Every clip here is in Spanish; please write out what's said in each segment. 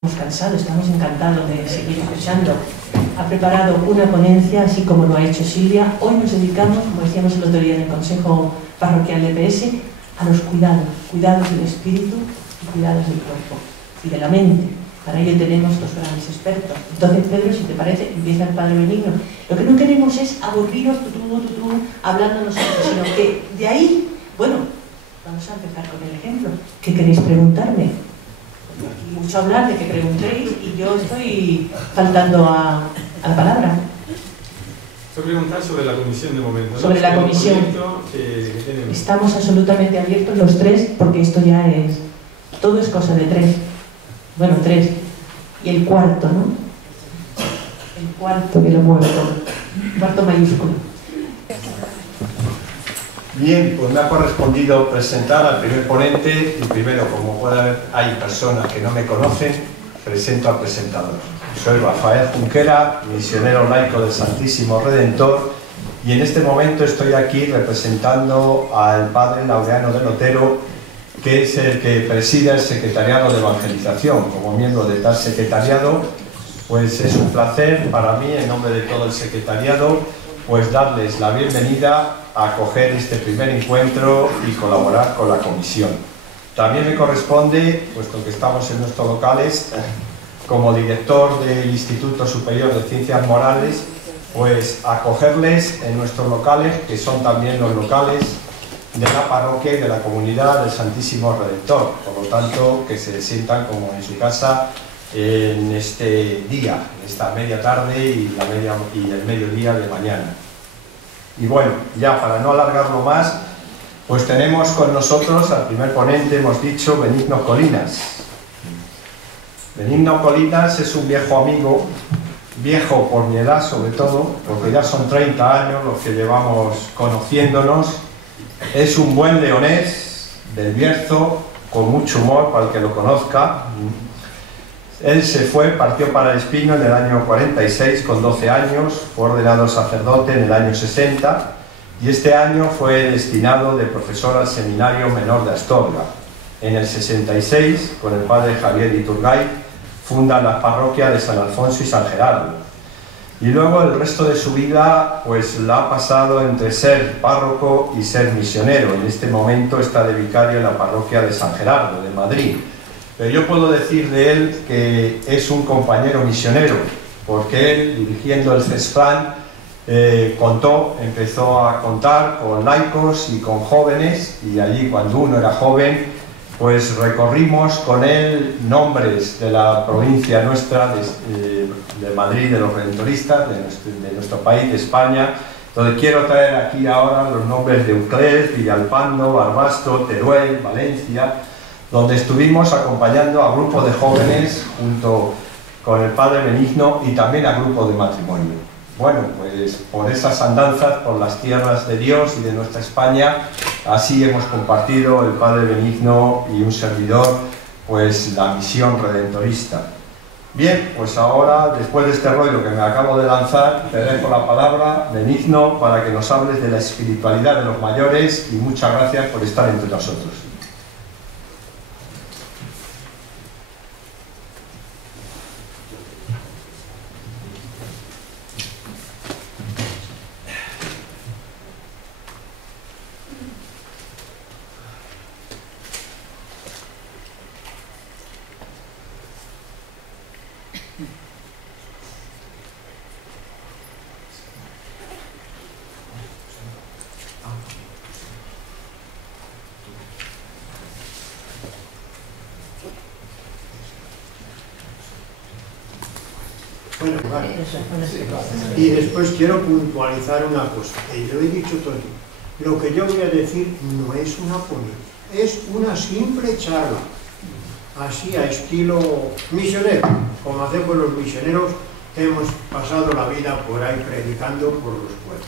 Estamos cansados, estamos encantados de seguir escuchando. Ha preparado una ponencia, así como lo ha hecho Silvia. Hoy nos dedicamos, como decíamos el otro día en el Consejo Parroquial de PS, a los cuidados del espíritu y cuidados del cuerpo y de la mente. Para ello tenemos dos grandes expertos. Entonces, Pedro, si te parece, empieza el Padre Benigno. Lo que no queremos es aburriros hablando nosotros, sino que de ahí, bueno, vamos a empezar con el ejemplo. ¿Qué queréis preguntarme? Aquí mucho hablar de que preguntéis y yo estoy faltando a la palabra. Quiero preguntar sobre la comisión de momento, ¿no? Sobre la comisión. Que tenemos. Estamos absolutamente abiertos los tres, porque esto ya es... Todo es cosa de tres. Bueno, tres. Y el cuarto, ¿no? El cuarto que lo mueve todo. Cuarto mayúsculo. Bien, pues me ha correspondido presentar al primer ponente y primero, como puede haber, hay personas que no me conocen, presento al presentador. Soy Rafael Junquera, misionero laico del Santísimo Redentor, y en este momento estoy aquí representando al Padre Laureano del Otero, que es el que preside el Secretariado de Evangelización. Como miembro de tal secretariado, pues es un placer para mí, en nombre de todo el secretariado, pues darles la bienvenida a acoger este primer encuentro y colaborar con la comisión. También me corresponde, puesto que estamos en nuestros locales, como director del Instituto Superior de Ciencias Morales, pues acogerles en nuestros locales, que son también los locales de la parroquia y de la comunidad del Santísimo Redentor. Por lo tanto, que se sientan como en su casa en este día, en esta media tarde y el mediodía de mañana. Y bueno, ya para no alargarlo más, pues tenemos con nosotros al primer ponente, hemos dicho, Benigno Colinas. Benigno Colinas es un viejo amigo, viejo por mi edad sobre todo, porque ya son 30 años los que llevamos conociéndonos. Es un buen leonés del Bierzo, con mucho humor para el que lo conozca. Él se fue, partió para el Espino en el año 46, con 12 años, fue ordenado sacerdote en el año 60 y este año fue destinado de profesor al Seminario Menor de Astorga. En el 66, con el padre Javier Iturgay, funda la parroquia de San Alfonso y San Gerardo. Y luego el resto de su vida pues la ha pasado entre ser párroco y ser misionero. En este momento está de vicario en la parroquia de San Gerardo, de Madrid. Pero yo puedo decir de él que es un compañero misionero, porque él, dirigiendo el CESFAN, empezó a contar con laicos y con jóvenes, y allí cuando uno era joven, pues recorrimos con él nombres de la provincia nuestra, de Madrid, de los redentoristas, de nuestro país, de España, donde quiero traer aquí ahora los nombres de Uclés, Villalpando, Barbastro, Teruel, Valencia, donde estuvimos acompañando a grupos de jóvenes junto con el Padre Benigno y también a grupos de matrimonio. Bueno, pues por esas andanzas, por las tierras de Dios y de nuestra España, así hemos compartido el Padre Benigno y un servidor, pues la misión redentorista. Bien, pues ahora, después de este rollo que me acabo de lanzar, te dejo la palabra, Benigno, para que nos hables de la espiritualidad de los mayores y muchas gracias por estar entre nosotros. Bueno, vale. Y después quiero puntualizar una cosa, que yo he dicho todo. Lo que yo voy a decir no es una ponencia, es una simple charla, así a estilo misionero, como hacemos los misioneros que hemos pasado la vida por ahí predicando por los pueblos.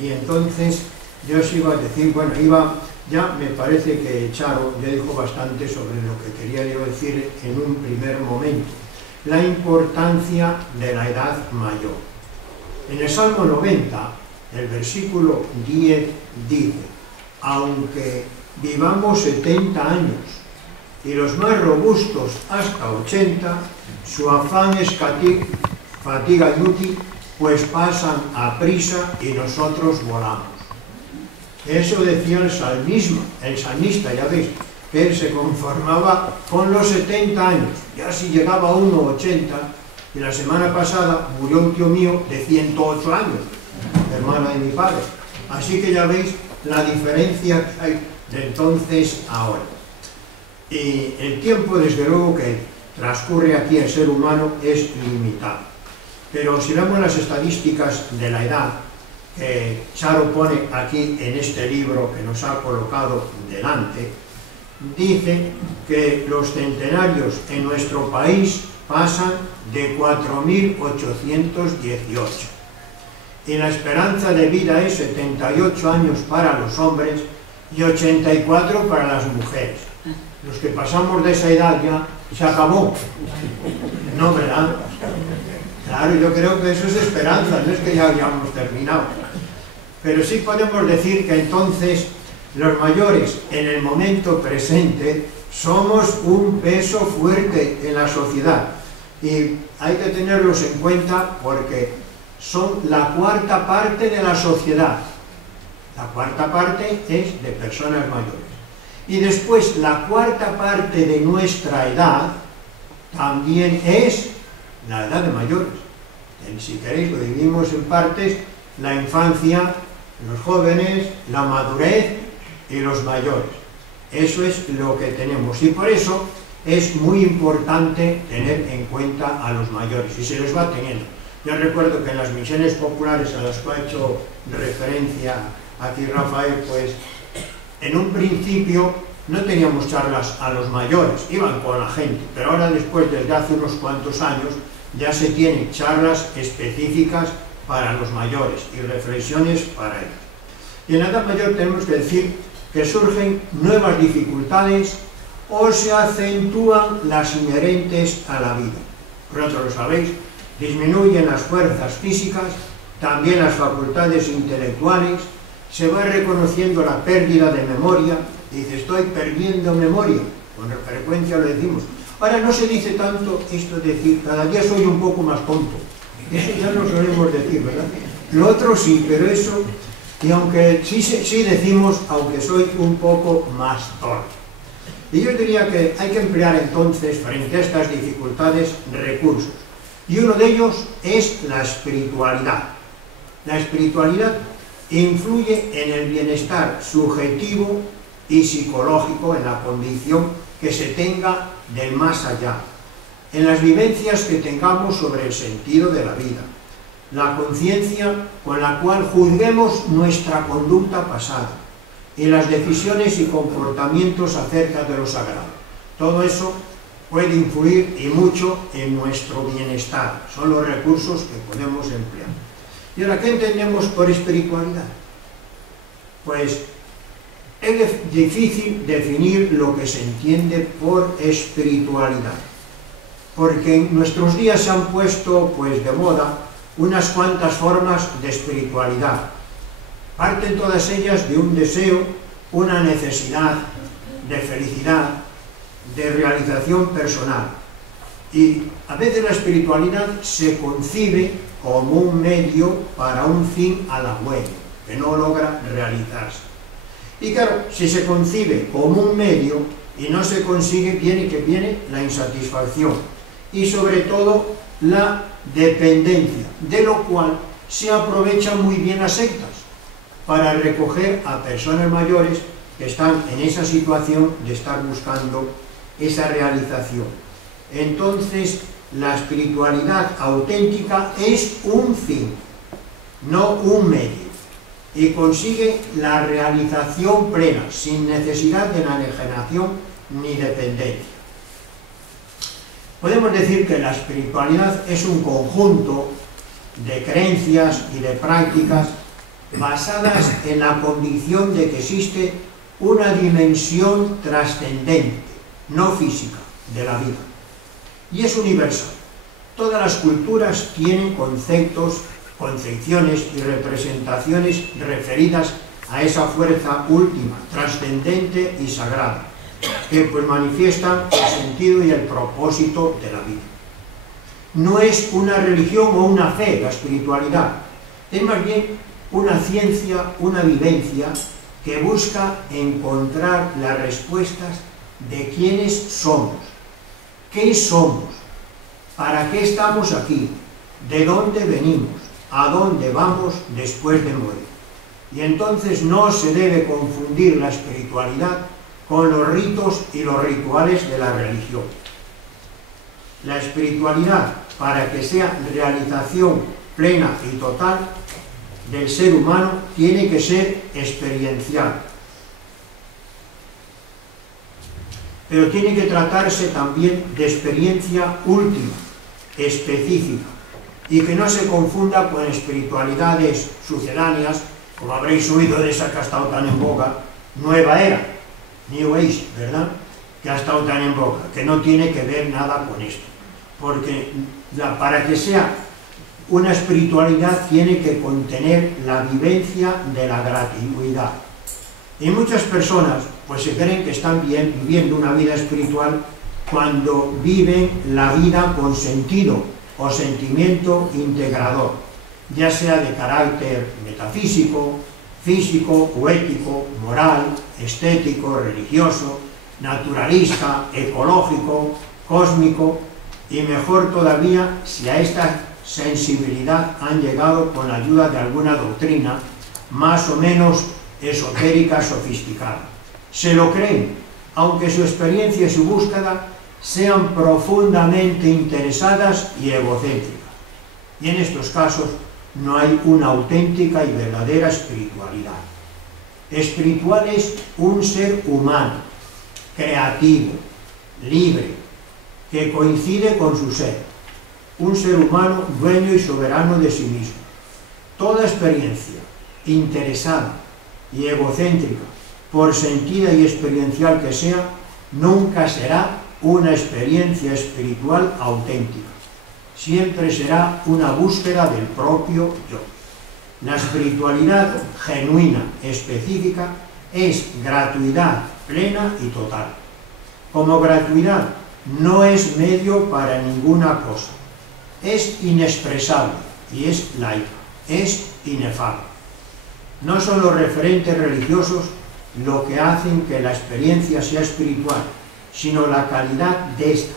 Y entonces yo os iba a decir, bueno, ya me parece que Charo ya dijo bastante sobre lo que quería yo decir en un primer momento. La importancia de la edad mayor. En el Salmo 90, el versículo 10 dice: aunque vivamos 70 años y los más robustos hasta 80, su afán es fatiga inútil, pues pasan a prisa y nosotros volamos. Eso decía el salmista, ya veis, que él se conformaba con los 70 años, ya si llegaba a uno 80, y la semana pasada murió un tío mío de 108 años, hermana de mi padre. Así que ya veis la diferencia que hay de entonces a ahora. Y el tiempo, desde luego, que transcurre aquí el ser humano es limitado. Pero si vemos las estadísticas de la edad, que Charo pone aquí en este libro que nos ha colocado delante, dice que los centenarios en nuestro país pasan de 4.818 y la esperanza de vida es 78 años para los hombres y 84 para las mujeres. Los que pasamos de esa edad ya se acabó, ¿no, verdad? Claro, yo creo que eso es esperanza, no es que ya hayamos terminado. Pero sí podemos decir que entonces los mayores en el momento presente somos un peso fuerte en la sociedad y hay que tenerlos en cuenta porque son la cuarta parte de la sociedad. La cuarta parte es de personas mayores. Y después la cuarta parte de nuestra edad también es la edad de mayores. Si queréis lo dividimos en partes: la infancia, los jóvenes, la madurez y los mayores. Eso es lo que tenemos y por eso es muy importante tener en cuenta a los mayores y se les va teniendo. Yo recuerdo que en las misiones populares a las que ha hecho referencia aquí Rafael, pues en un principio no teníamos charlas a los mayores, iban con la gente, pero ahora después, desde hace unos cuantos años, ya se tienen charlas específicas para los mayores y reflexiones para ellos. Y en la edad mayor tenemos que decir que surgen nuevas dificultades o se acentúan las inherentes a la vida. Vosotros lo sabéis, disminuyen las fuerzas físicas, también las facultades intelectuales, se va reconociendo la pérdida de memoria, dice, estoy perdiendo memoria, con frecuencia lo decimos. Ahora no se dice tanto esto de decir, cada día soy un poco más tonto, eso ya no solemos decir, ¿verdad? Lo otro sí, pero eso, y aunque sí decimos, aunque soy un poco más torpe. Y yo diría que hay que emplear entonces, frente a estas dificultades, recursos. Y uno de ellos es la espiritualidad. La espiritualidad influye en el bienestar subjetivo y psicológico, en la condición que se tenga del más allá, en las vivencias que tengamos sobre el sentido de la vida, la conciencia con la cual juzguemos nuestra conducta pasada y las decisiones y comportamientos acerca de lo sagrado. Todo eso puede influir y mucho en nuestro bienestar. Son los recursos que podemos emplear. ¿Y ahora qué entendemos por espiritualidad? Pues es difícil definir lo que se entiende por espiritualidad, porque en nuestros días se han puesto pues de moda unas cuantas formas de espiritualidad. Parten todas ellas de un deseo, una necesidad de felicidad, de realización personal. Y a veces la espiritualidad se concibe como un medio para un fin halagüeño, que no logra realizarse. Y claro, si se concibe como un medio y no se consigue, viene la insatisfacción y sobre todo la dependencia, de lo cual se aprovechan muy bien las sectas para recoger a personas mayores que están en esa situación de estar buscando esa realización. Entonces, la espiritualidad auténtica es un fin, no un medio, y consigue la realización plena, sin necesidad de enajenación ni dependencia. Podemos decir que la espiritualidad es un conjunto de creencias y de prácticas basadas en la convicción de que existe una dimensión trascendente, no física, de la vida. Y es universal. Todas las culturas tienen conceptos, concepciones y representaciones referidas a esa fuerza última, trascendente y sagrada, que pues manifiestan el sentido y el propósito de la vida. No es una religión o una fe la espiritualidad, es más bien una ciencia, una vivencia que busca encontrar las respuestas de quiénes somos, qué somos, para qué estamos aquí, de dónde venimos, a dónde vamos después de morir. Y entonces no se debe confundir la espiritualidad con los ritos y los rituales de la religión. La espiritualidad, para que sea realización plena y total del ser humano, tiene que ser experiencial. Pero tiene que tratarse también de experiencia última, específica, y que no se confunda con espiritualidades sucedáneas, como habréis oído de esa que ha estado tan en boga, Nueva Era, New Age, ¿verdad?, que ha estado tan en boga, que no tiene que ver nada con esto. Porque para que sea una espiritualidad tiene que contener la vivencia de la gratuidad. Y muchas personas pues se creen que están viviendo una vida espiritual cuando viven la vida con sentido o sentimiento integrador, ya sea de carácter metafísico, físico o ético, moral, estético, religioso, naturalista, ecológico, cósmico, y mejor todavía si a esta sensibilidad han llegado con la ayuda de alguna doctrina más o menos esotérica, sofisticada. Se lo creen, aunque su experiencia y su búsqueda sean profundamente interesadas y egocéntricas. Y en estos casos no hay una auténtica y verdadera espiritualidad. Espiritual es un ser humano, creativo, libre, que coincide con su ser, un ser humano dueño y soberano de sí mismo. Toda experiencia interesada y egocéntrica, por sentida y experiencial que sea, nunca será una experiencia espiritual auténtica. Siempre será una búsqueda del propio yo. La espiritualidad genuina, específica, es gratuidad plena y total. Como gratuidad, no es medio para ninguna cosa. Es inexpresable y es laica, es inefable. No son los referentes religiosos lo que hacen que la experiencia sea espiritual, sino la calidad de esta,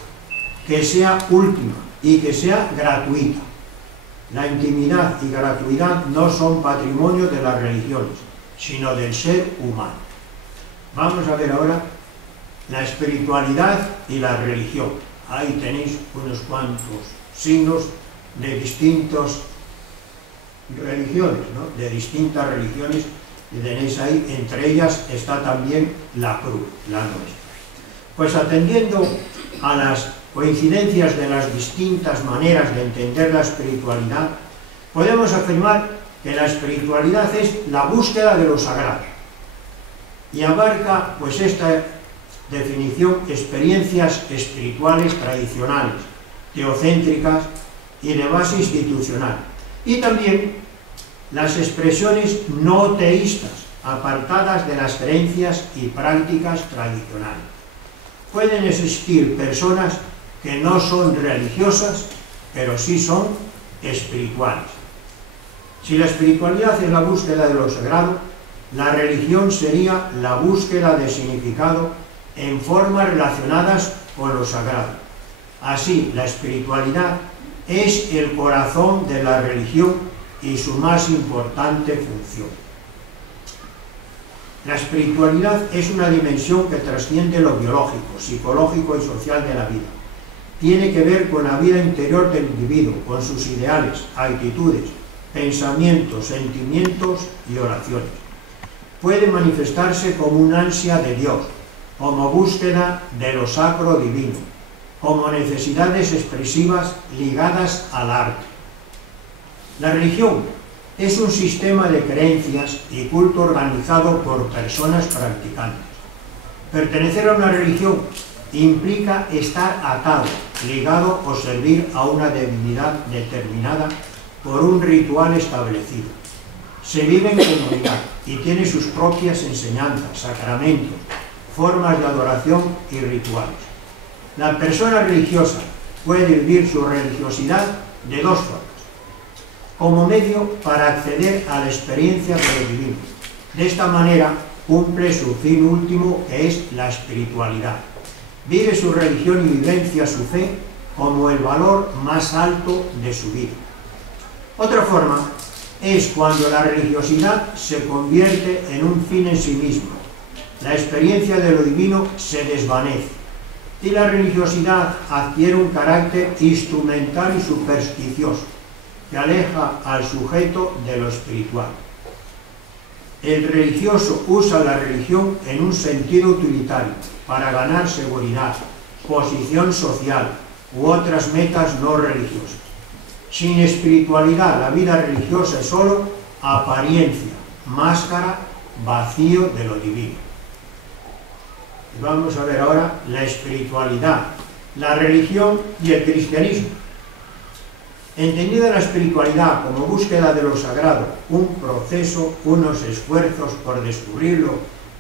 que sea última y que sea gratuita. La intimidad y gratuidad no son patrimonio de las religiones, sino del ser humano. Vamos a ver ahora la espiritualidad y la religión. Ahí tenéis unos cuantos signos de distintas religiones, ¿no?, de distintas religiones, y tenéis ahí, entre ellas está también la cruz, la nuestra. Pues atendiendo a las coincidencias de las distintas maneras de entender la espiritualidad, podemos afirmar que la espiritualidad es la búsqueda de lo sagrado, y abarca, pues, esta definición, experiencias espirituales tradicionales, teocéntricas y de base institucional, y también las expresiones no teístas, apartadas de las creencias y prácticas tradicionales. Pueden existir personas que no son religiosas, pero sí son espirituales. Si la espiritualidad es la búsqueda de lo sagrado, la religión sería la búsqueda de significado en formas relacionadas con lo sagrado. Así, la espiritualidad es el corazón de la religión y su más importante función. La espiritualidad es una dimensión que trasciende lo biológico, psicológico y social de la vida. Tiene que ver con la vida interior del individuo, con sus ideales, actitudes, pensamientos, sentimientos y oraciones. Puede manifestarse como una ansia de Dios, como búsqueda de lo sacro divino, como necesidades expresivas ligadas al arte. La religión es un sistema de creencias y culto organizado por personas practicantes. Pertenecer a una religión implica estar atado, ligado o servir a una divinidad determinada por un ritual establecido. Se vive en comunidad y tiene sus propias enseñanzas, sacramentos, formas de adoración y rituales. La persona religiosa puede vivir su religiosidad de dos formas: como medio para acceder a la experiencia de lo divino. De esta manera cumple su fin último, que es la espiritualidad. Vive su religión y vivencia su fe como el valor más alto de su vida. Otra forma es cuando la religiosidad se convierte en un fin en sí mismo. La experiencia de lo divino se desvanece y la religiosidad adquiere un carácter instrumental y supersticioso que aleja al sujeto de lo espiritual. El religioso usa la religión en un sentido utilitario para ganar seguridad, posición social u otras metas no religiosas. Sin espiritualidad, la vida religiosa es solo apariencia, máscara, vacío de lo divino. Y vamos a ver ahora la espiritualidad, la religión y el cristianismo. Entendida la espiritualidad como búsqueda de lo sagrado, un proceso, unos esfuerzos por descubrirlo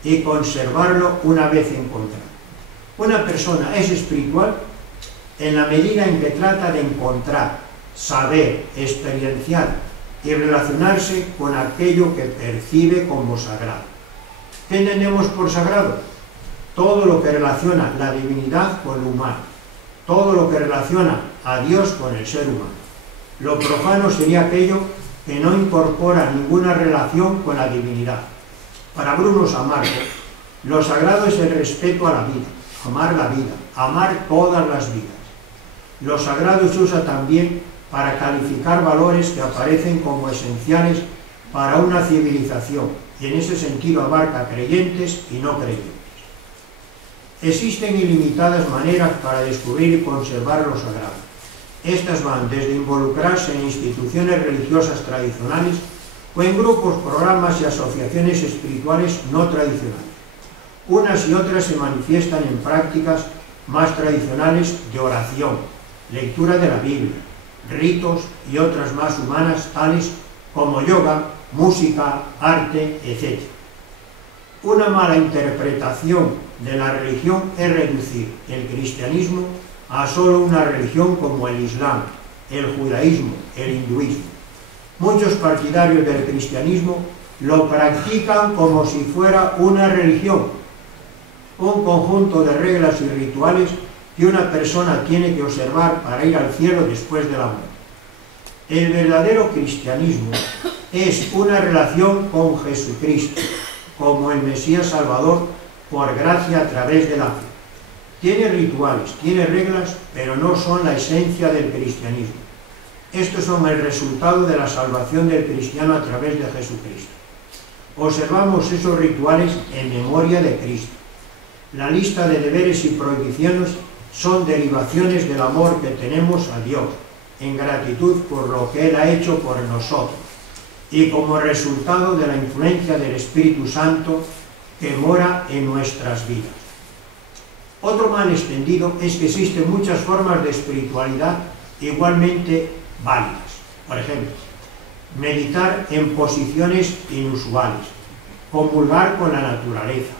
y conservarlo una vez encontrado. Una persona es espiritual en la medida en que trata de encontrar, saber, experienciar y relacionarse con aquello que percibe como sagrado. ¿Qué entendemos por sagrado? Todo lo que relaciona la divinidad con lo humano, todo lo que relaciona a Dios con el ser humano. Lo profano sería aquello que no incorpora ninguna relación con la divinidad. Para Bruno Samarco, lo sagrado es el respeto a la vida, amar la vida, amar todas las vidas. Lo sagrado se usa también para calificar valores que aparecen como esenciales para una civilización, y en ese sentido abarca creyentes y no creyentes. Existen ilimitadas maneras para descubrir y conservar lo sagrado. Estas van desde involucrarse en instituciones religiosas tradicionales o en grupos, programas y asociaciones espirituales no tradicionales. Unas y otras se manifiestan en prácticas más tradicionales de oración, lectura de la Biblia, ritos y otras más humanas, tales como yoga, música, arte, etc. Una mala interpretación de la religión es reducir el cristianismo a solo una religión como el Islam, el judaísmo, el hinduismo. Muchos partidarios del cristianismo lo practican como si fuera una religión, un conjunto de reglas y rituales que una persona tiene que observar para ir al cielo después de la muerte. El verdadero cristianismo es una relación con Jesucristo, como el Mesías Salvador, por gracia a través de la fe. Tiene rituales, tiene reglas, pero no son la esencia del cristianismo. Estos son el resultado de la salvación del cristiano a través de Jesucristo. Observamos esos rituales en memoria de Cristo. La lista de deberes y prohibiciones son derivaciones del amor que tenemos a Dios, en gratitud por lo que Él ha hecho por nosotros, y como resultado de la influencia del Espíritu Santo que mora en nuestras vidas. Otro mal extendido es que existen muchas formas de espiritualidad igualmente válidas. Por ejemplo, meditar en posiciones inusuales, comulgar con la naturaleza,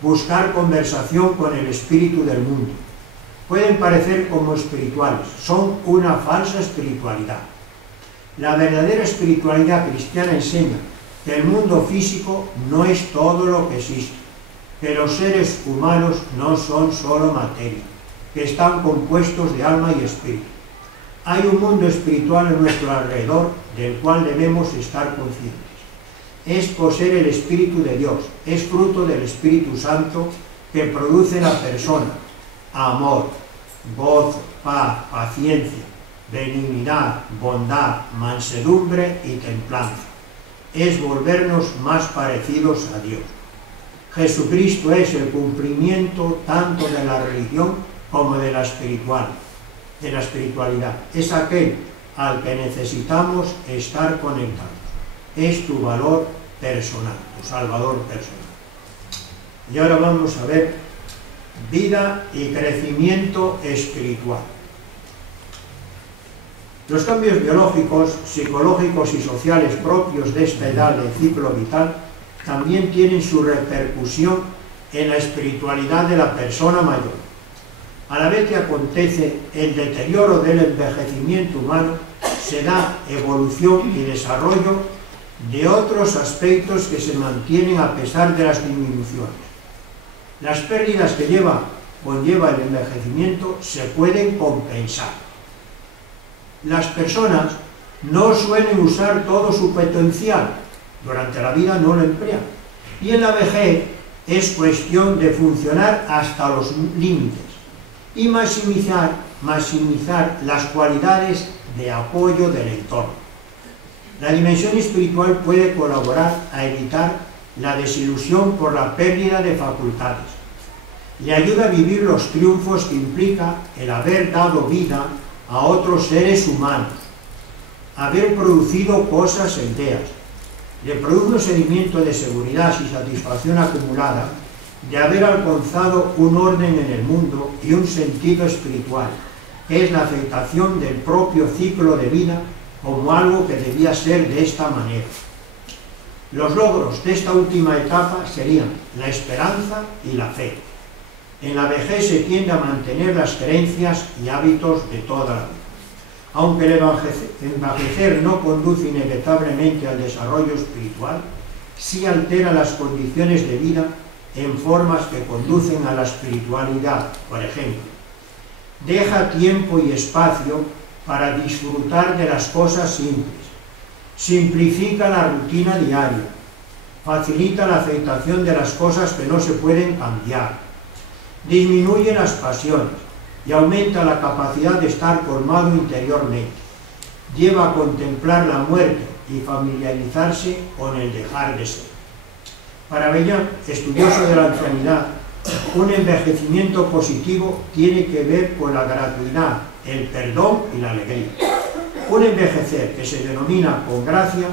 buscar conversación con el espíritu del mundo. Pueden parecer como espirituales, son una falsa espiritualidad. La verdadera espiritualidad cristiana enseña que el mundo físico no es todo lo que existe, que los seres humanos no son solo materia, que están compuestos de alma y espíritu. Hay un mundo espiritual en nuestro alrededor del cual debemos estar conscientes. Es poseer el Espíritu de Dios, es fruto del Espíritu Santo que produce en la persona amor, gozo, paz, paciencia, benignidad, bondad, mansedumbre y templanza. Es volvernos más parecidos a Dios. Jesucristo es el cumplimiento tanto de la religión como de la espiritualidad. Es aquel al que necesitamos estar conectados. Es tu valor personal, tu salvador personal. Y ahora vamos a ver vida y crecimiento espiritual. Los cambios biológicos, psicológicos y sociales propios de esta edad del ciclo vital también tienen su repercusión en la espiritualidad de la persona mayor. A la vez que acontece el deterioro del envejecimiento humano, se da evolución y desarrollo de otros aspectos que se mantienen a pesar de las disminuciones. Las pérdidas que conlleva el envejecimiento se pueden compensar. Las personas no suelen usar todo su potencial, durante la vida no lo emplean, y en la vejez es cuestión de funcionar hasta los límites y maximizar las cualidades de apoyo del entorno. La dimensión espiritual puede colaborar a evitar la desilusión por la pérdida de facultades. Le ayuda a vivir los triunfos que implica el haber dado vida a otros seres humanos, haber producido cosas enteras. Le produce un sentimiento de seguridad y satisfacción acumulada de haber alcanzado un orden en el mundo y un sentido espiritual, que es la aceptación del propio ciclo de vida como algo que debía ser de esta manera. Los logros de esta última etapa serían la esperanza y la fe. En la vejez se tiende a mantener las creencias y hábitos de toda la vida. Aunque el envejecer no conduce inevitablemente al desarrollo espiritual, sí altera las condiciones de vida en formas que conducen a la espiritualidad. Por ejemplo, deja tiempo y espacio para disfrutar de las cosas simples, simplifica la rutina diaria, facilita la aceptación de las cosas que no se pueden cambiar, disminuye las pasiones y aumenta la capacidad de estar colmado interiormente, lleva a contemplar la muerte y familiarizarse con el dejar de ser. Para Bellán, estudioso de la ancianidad, un envejecimiento positivo tiene que ver con la gratuidad, el perdón y la alegría. Un envejecer que se denomina con gracia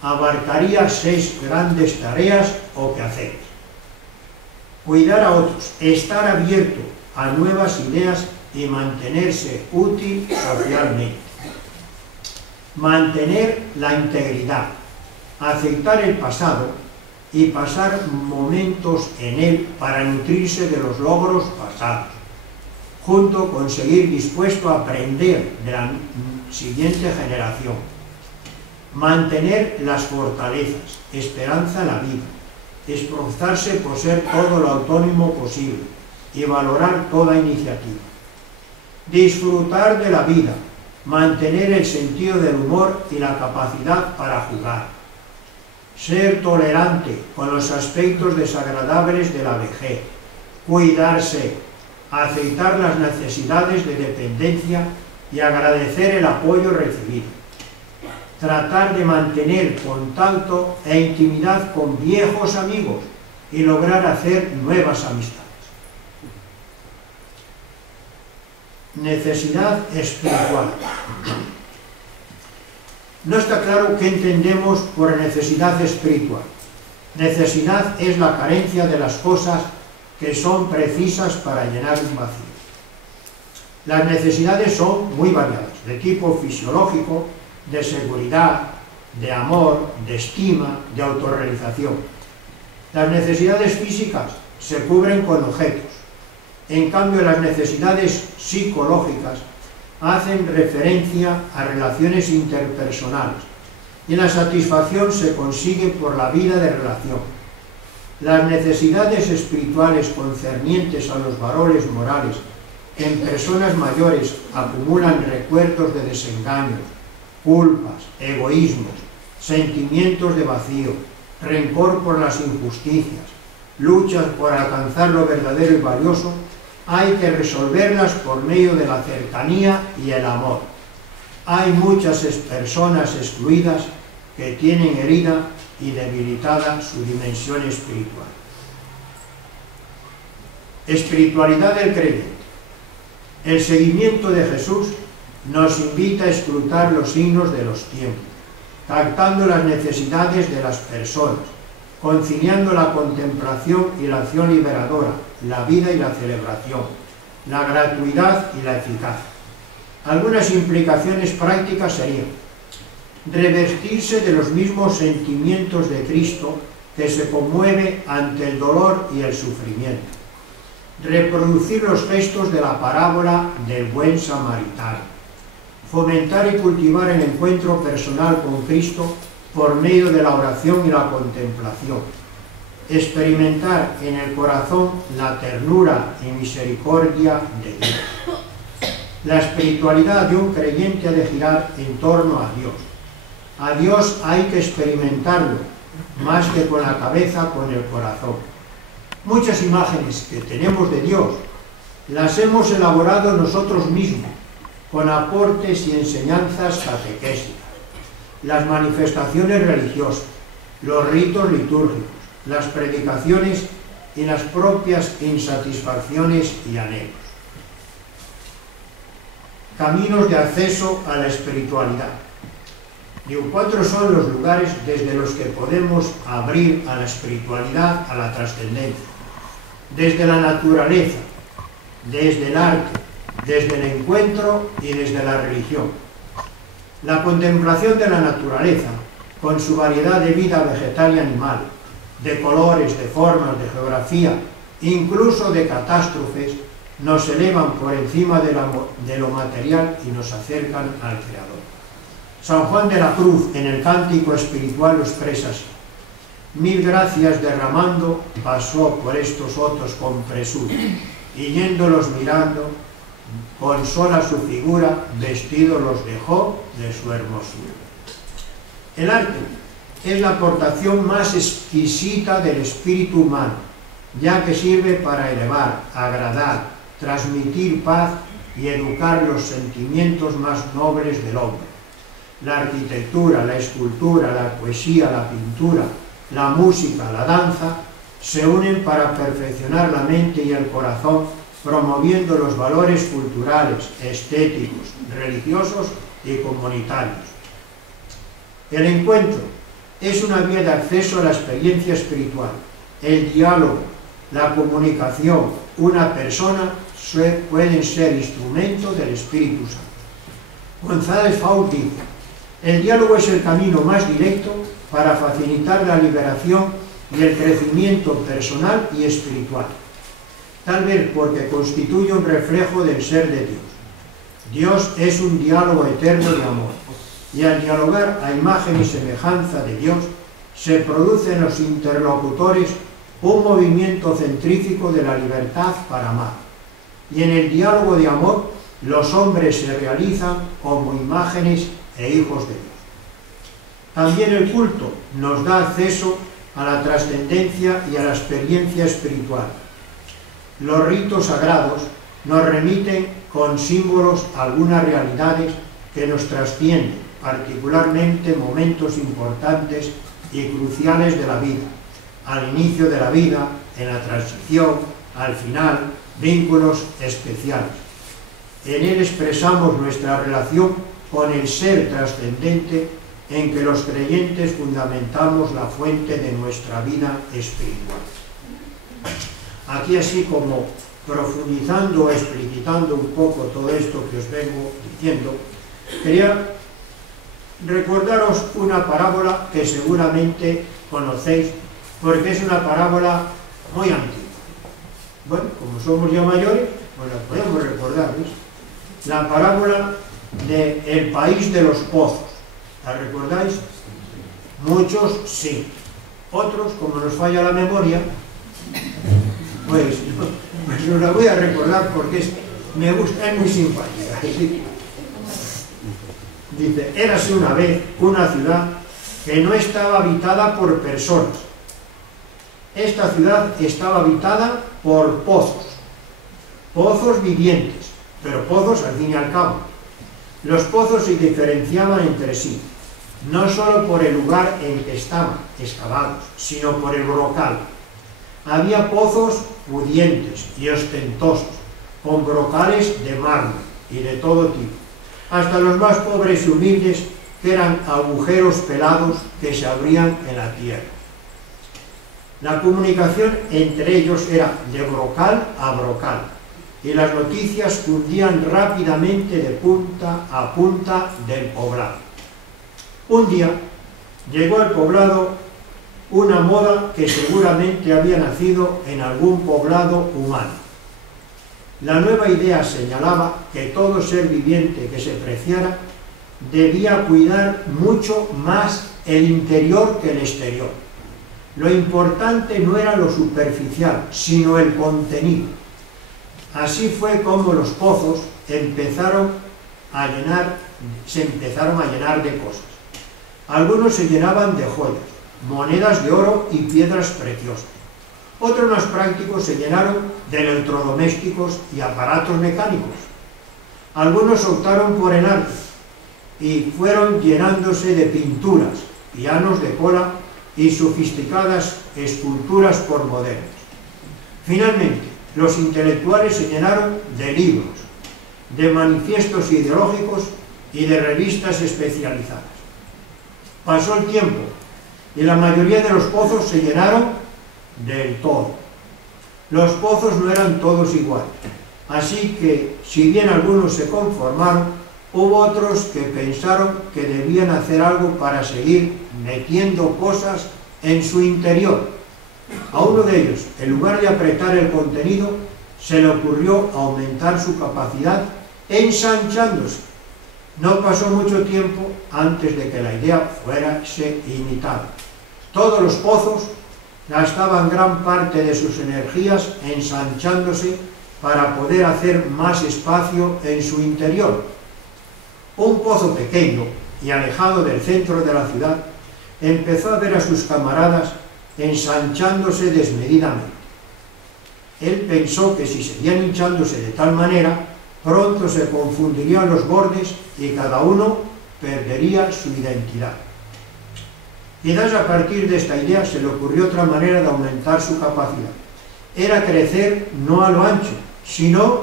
abarcaría 6 grandes tareas o quehaceres. Cuidar a otros, estar abierto a nuevas ideas y mantenerse útil socialmente. Mantener la integridad, aceptar el pasado y pasar momentos en él para nutrirse de los logros pasados, junto con seguir dispuesto a aprender de la siguiente generación. Mantener las fortalezas, esperanza en la vida, esforzarse por ser todo lo autónomo posible y valorar toda iniciativa. Disfrutar de la vida, mantener el sentido del humor y la capacidad para jugar. Ser tolerante con los aspectos desagradables de la vejez, cuidarse, aceptar las necesidades de dependencia y agradecer el apoyo recibido. Tratar de mantener contacto e intimidad con viejos amigos y lograr hacer nuevas amistades. Necesidad espiritual. No está claro qué entendemos por necesidad espiritual. Necesidad es la carencia de las cosas que son precisas para llenar un vacío. Las necesidades son muy variadas, de tipo fisiológico, de seguridad, de amor, de estima, de autorrealización. Las necesidades físicas se cubren con objetos. En cambio, las necesidades psicológicas hacen referencia a relaciones interpersonales y la satisfacción se consigue por la vida de relación. Las necesidades espirituales concernientes a los valores morales que en personas mayores acumulan recuerdos de desengaños, culpas, egoísmos, sentimientos de vacío, rencor por las injusticias, luchas por alcanzar lo verdadero y valioso, hay que resolverlas por medio de la cercanía y el amor. Hay muchas personas excluidas que tienen herida y debilitada su dimensión espiritual. Espiritualidad del creyente. El seguimiento de Jesús nos invita a escrutar los signos de los tiempos, captando las necesidades de las personas, conciliando la contemplación y la acción liberadora, la vida y la celebración, la gratuidad y la eficacia. Algunas implicaciones prácticas serían: revestirse de los mismos sentimientos de Cristo que se conmueve ante el dolor y el sufrimiento. Reproducir los gestos de la parábola del buen samaritano. Fomentar y cultivar el encuentro personal con Cristo por medio de la oración y la contemplación. Experimentar en el corazón la ternura y misericordia de Dios. La espiritualidad de un creyente ha de girar en torno a Dios. A Dios hay que experimentarlo, más que con la cabeza, con el corazón. Muchas imágenes que tenemos de Dios las hemos elaborado nosotros mismos, con aportes y enseñanzas catequésicas. Las manifestaciones religiosas, los ritos litúrgicos, las predicaciones y las propias insatisfacciones y anhelos. Caminos de acceso a la espiritualidad. Digo, 4 son los lugares desde los que podemos abrir a la espiritualidad, a la trascendencia. Desde la naturaleza, desde el arte, desde el encuentro y desde la religión. La contemplación de la naturaleza, con su variedad de vida vegetal y animal, de colores, de formas, de geografía, incluso de catástrofes, nos elevan por encima de lo material y nos acercan al Creador. San Juan de la Cruz, en el Cántico Espiritual, lo expresa así: mil gracias derramando, pasó por estos otros con presura, y yéndolos mirando, con sola su figura, vestidos los dejó de su hermosura. El arte es la aportación más exquisita del espíritu humano, ya que sirve para elevar, agradar, transmitir paz y educar los sentimientos más nobles del hombre. La arquitectura, la escultura, la poesía, la pintura, la música, la danza, se unen para perfeccionar la mente y el corazón, promoviendo los valores culturales, estéticos, religiosos y comunitarios. El encuentro es una vía de acceso a la experiencia espiritual. El diálogo, la comunicación, una persona pueden ser instrumento del Espíritu Santo. González Faust dice: el diálogo es el camino más directo para facilitar la liberación y el crecimiento personal y espiritual, tal vez porque constituye un reflejo del ser de Dios. Dios es un diálogo eterno de amor, y al dialogar a imagen y semejanza de Dios, se produce en los interlocutores un movimiento centrífugo de la libertad para amar. Y en el diálogo de amor, los hombres se realizan como imágenes e hijos de Dios. También el culto nos da acceso a la trascendencia y a la experiencia espiritual. Los ritos sagrados nos remiten con símbolos a algunas realidades que nos trascienden, particularmente momentos importantes y cruciales de la vida, al inicio de la vida, en la transición, al final, vínculos especiales. En él expresamos nuestra relación con el ser trascendente en que los creyentes fundamentamos la fuente de nuestra vida espiritual. Aquí, así como profundizando o explicitando un poco todo esto que os vengo diciendo, quería recordaros una parábola que seguramente conocéis, porque es una parábola muy antigua. Bueno, como somos ya mayores, pues la podemos recordar, ¿ves? La parábola de el país de los pozos. ¿La recordáis? Muchos sí. Otros, como nos falla la memoria, pues os la voy a recordar porque me gusta, es muy simpática. ¿Sí? Dice: érase una vez una ciudad que no estaba habitada por personas. Esta ciudad estaba habitada por pozos, pozos vivientes, pero pozos al fin y al cabo. Los pozos se diferenciaban entre sí, no solo por el lugar en que estaban excavados, sino por el brocal. Había pozos pudientes y ostentosos, con brocales de mármol y de todo tipo, hasta los más pobres y humildes, que eran agujeros pelados que se abrían en la tierra. La comunicación entre ellos era de brocal a brocal, y las noticias cundían rápidamente de punta a punta del poblado. Un día llegó al poblado una moda que seguramente había nacido en algún poblado humano. La nueva idea señalaba que todo ser viviente que se preciara debía cuidar mucho más el interior que el exterior. Lo importante no era lo superficial, sino el contenido. Así fue como los pozos se empezaron a llenar de cosas. Algunos se llenaban de joyas, monedas de oro y piedras preciosas. Otros más prácticos se llenaron de electrodomésticos y aparatos mecánicos. Algunos optaron por el arte y fueron llenándose de pinturas, pianos de cola y sofisticadas esculturas por modelos. Finalmente, los intelectuales se llenaron de libros, de manifiestos ideológicos y de revistas especializadas. Pasó el tiempo y la mayoría de los pozos se llenaron del todo. Los pozos no eran todos iguales, así que, si bien algunos se conformaron, hubo otros que pensaron que debían hacer algo para seguir metiendo cosas en su interior. A uno de ellos, en lugar de apretar el contenido, se le ocurrió aumentar su capacidad ensanchándose. No pasó mucho tiempo antes de que la idea fuese imitada. Todos los pozos gastaban gran parte de sus energías ensanchándose para poder hacer más espacio en su interior. Un pozo pequeño y alejado del centro de la ciudad empezó a ver a sus camaradas ensanchándose desmedidamente. Él pensó que si seguían hinchándose de tal manera, pronto se confundirían los bordes y cada uno perdería su identidad. Quizás a partir de esta idea se le ocurrió otra manera de aumentar su capacidad. Era crecer no a lo ancho, sino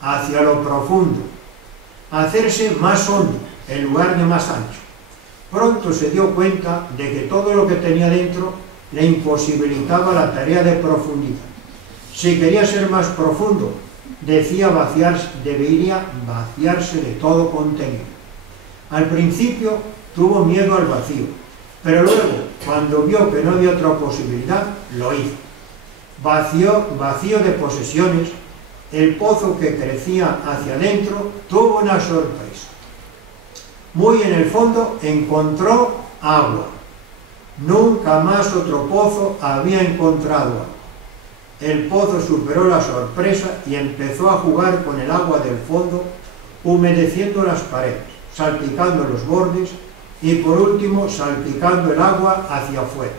hacia lo profundo, hacerse más hondo en lugar de más ancho. Pronto se dio cuenta de que todo lo que tenía dentro le imposibilitaba la tarea de profundizar. Si quería ser más profundo, debería vaciarse de todo contenido. Al principio tuvo miedo al vacío, pero luego, cuando vio que no había otra posibilidad, lo hizo. Vacío de posesiones, el pozo que crecía hacia adentro tuvo una sorpresa. Muy en el fondo encontró agua. Nunca más otro pozo había encontrado agua. El pozo superó la sorpresa y empezó a jugar con el agua del fondo, humedeciendo las paredes, salpicando los bordes y, por último, salpicando el agua hacia afuera.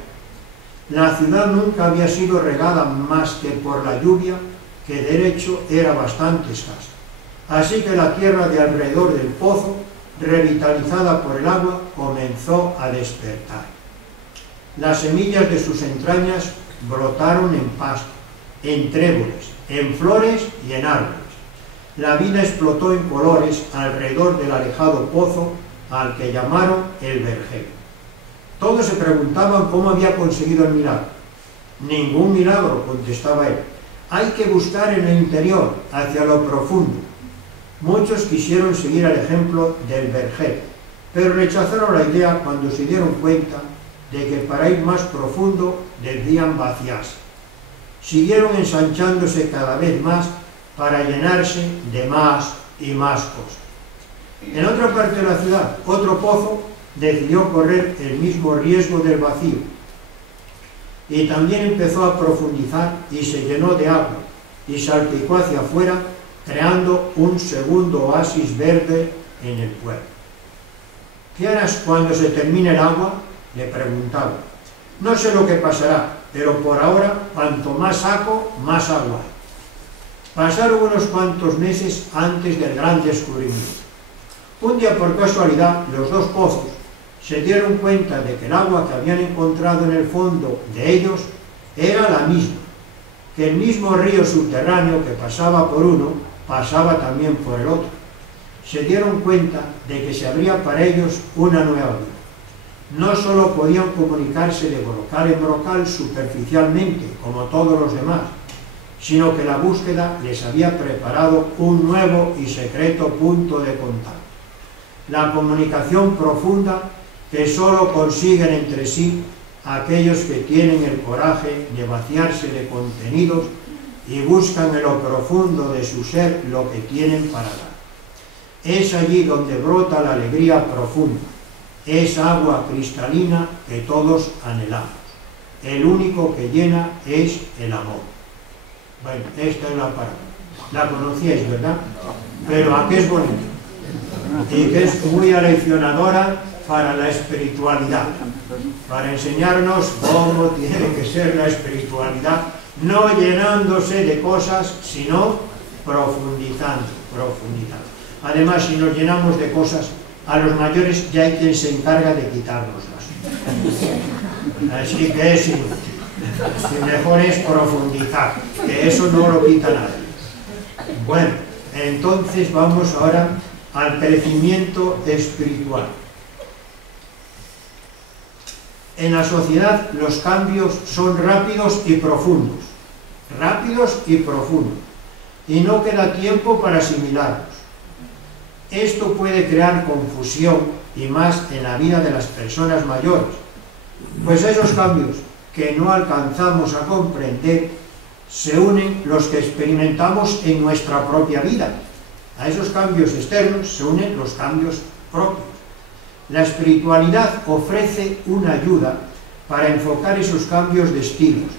La ciudad nunca había sido regada más que por la lluvia, que de hecho era bastante escasa. Así que la tierra de alrededor del pozo, revitalizada por el agua, comenzó a despertar. Las semillas de sus entrañas brotaron en pasto, en tréboles, en flores y en árboles. La vida explotó en colores alrededor del alejado pozo al que llamaron el vergel. Todos se preguntaban cómo había conseguido el milagro. Ningún milagro, contestaba él. Hay que buscar en el interior, hacia lo profundo. Muchos quisieron seguir el ejemplo del vergel, pero rechazaron la idea cuando se dieron cuenta de que para ir más profundo debían vaciarse. Siguieron ensanchándose cada vez más para llenarse de más y más cosas. En otra parte de la ciudad, otro pozo decidió correr el mismo riesgo del vacío y también empezó a profundizar y se llenó de agua y salpicó hacia afuera, creando un segundo oasis verde en el pueblo. ¿Qué harás cuando se termine el agua?, le preguntaba. No sé lo que pasará, pero por ahora, cuanto más saco, más agua hay. Pasaron unos cuantos meses antes del gran descubrimiento. Un día, por casualidad, los dos pozos se dieron cuenta de que el agua que habían encontrado en el fondo de ellos era la misma, que el mismo río subterráneo que pasaba por uno, pasaba también por el otro. Se dieron cuenta de que se abría para ellos una nueva vida. No solo podían comunicarse de brocal en brocal superficialmente, como todos los demás, sino que la búsqueda les había preparado un nuevo y secreto punto de contacto. La comunicación profunda que solo consiguen entre sí aquellos que tienen el coraje de vaciarse de contenidos y buscan en lo profundo de su ser lo que tienen para dar. Es allí donde brota la alegría profunda, esa agua cristalina que todos anhelamos. El único que llena es el amor. Bueno, esta es la parte. La conocíais, ¿verdad? Pero aquí es bonito. Y que es muy aleccionadora para la espiritualidad, para enseñarnos cómo tiene que ser la espiritualidad, no llenándose de cosas, sino profundizando. Además, si nos llenamos de cosas, a los mayores ya hay quien se encarga de quitárnoslas. Así que es inútil. Y mejor es profundizar, que eso no lo quita nadie. Bueno, entonces vamos ahora al crecimiento espiritual. En la sociedad los cambios son rápidos y profundos, y no queda tiempo para asimilarlos. Esto puede crear confusión, y más en la vida de las personas mayores, pues a esos cambios que no alcanzamos a comprender se unen los que experimentamos en nuestra propia vida. A esos cambios externos se unen los cambios propios. La espiritualidad ofrece una ayuda para enfocar esos cambios de estilos,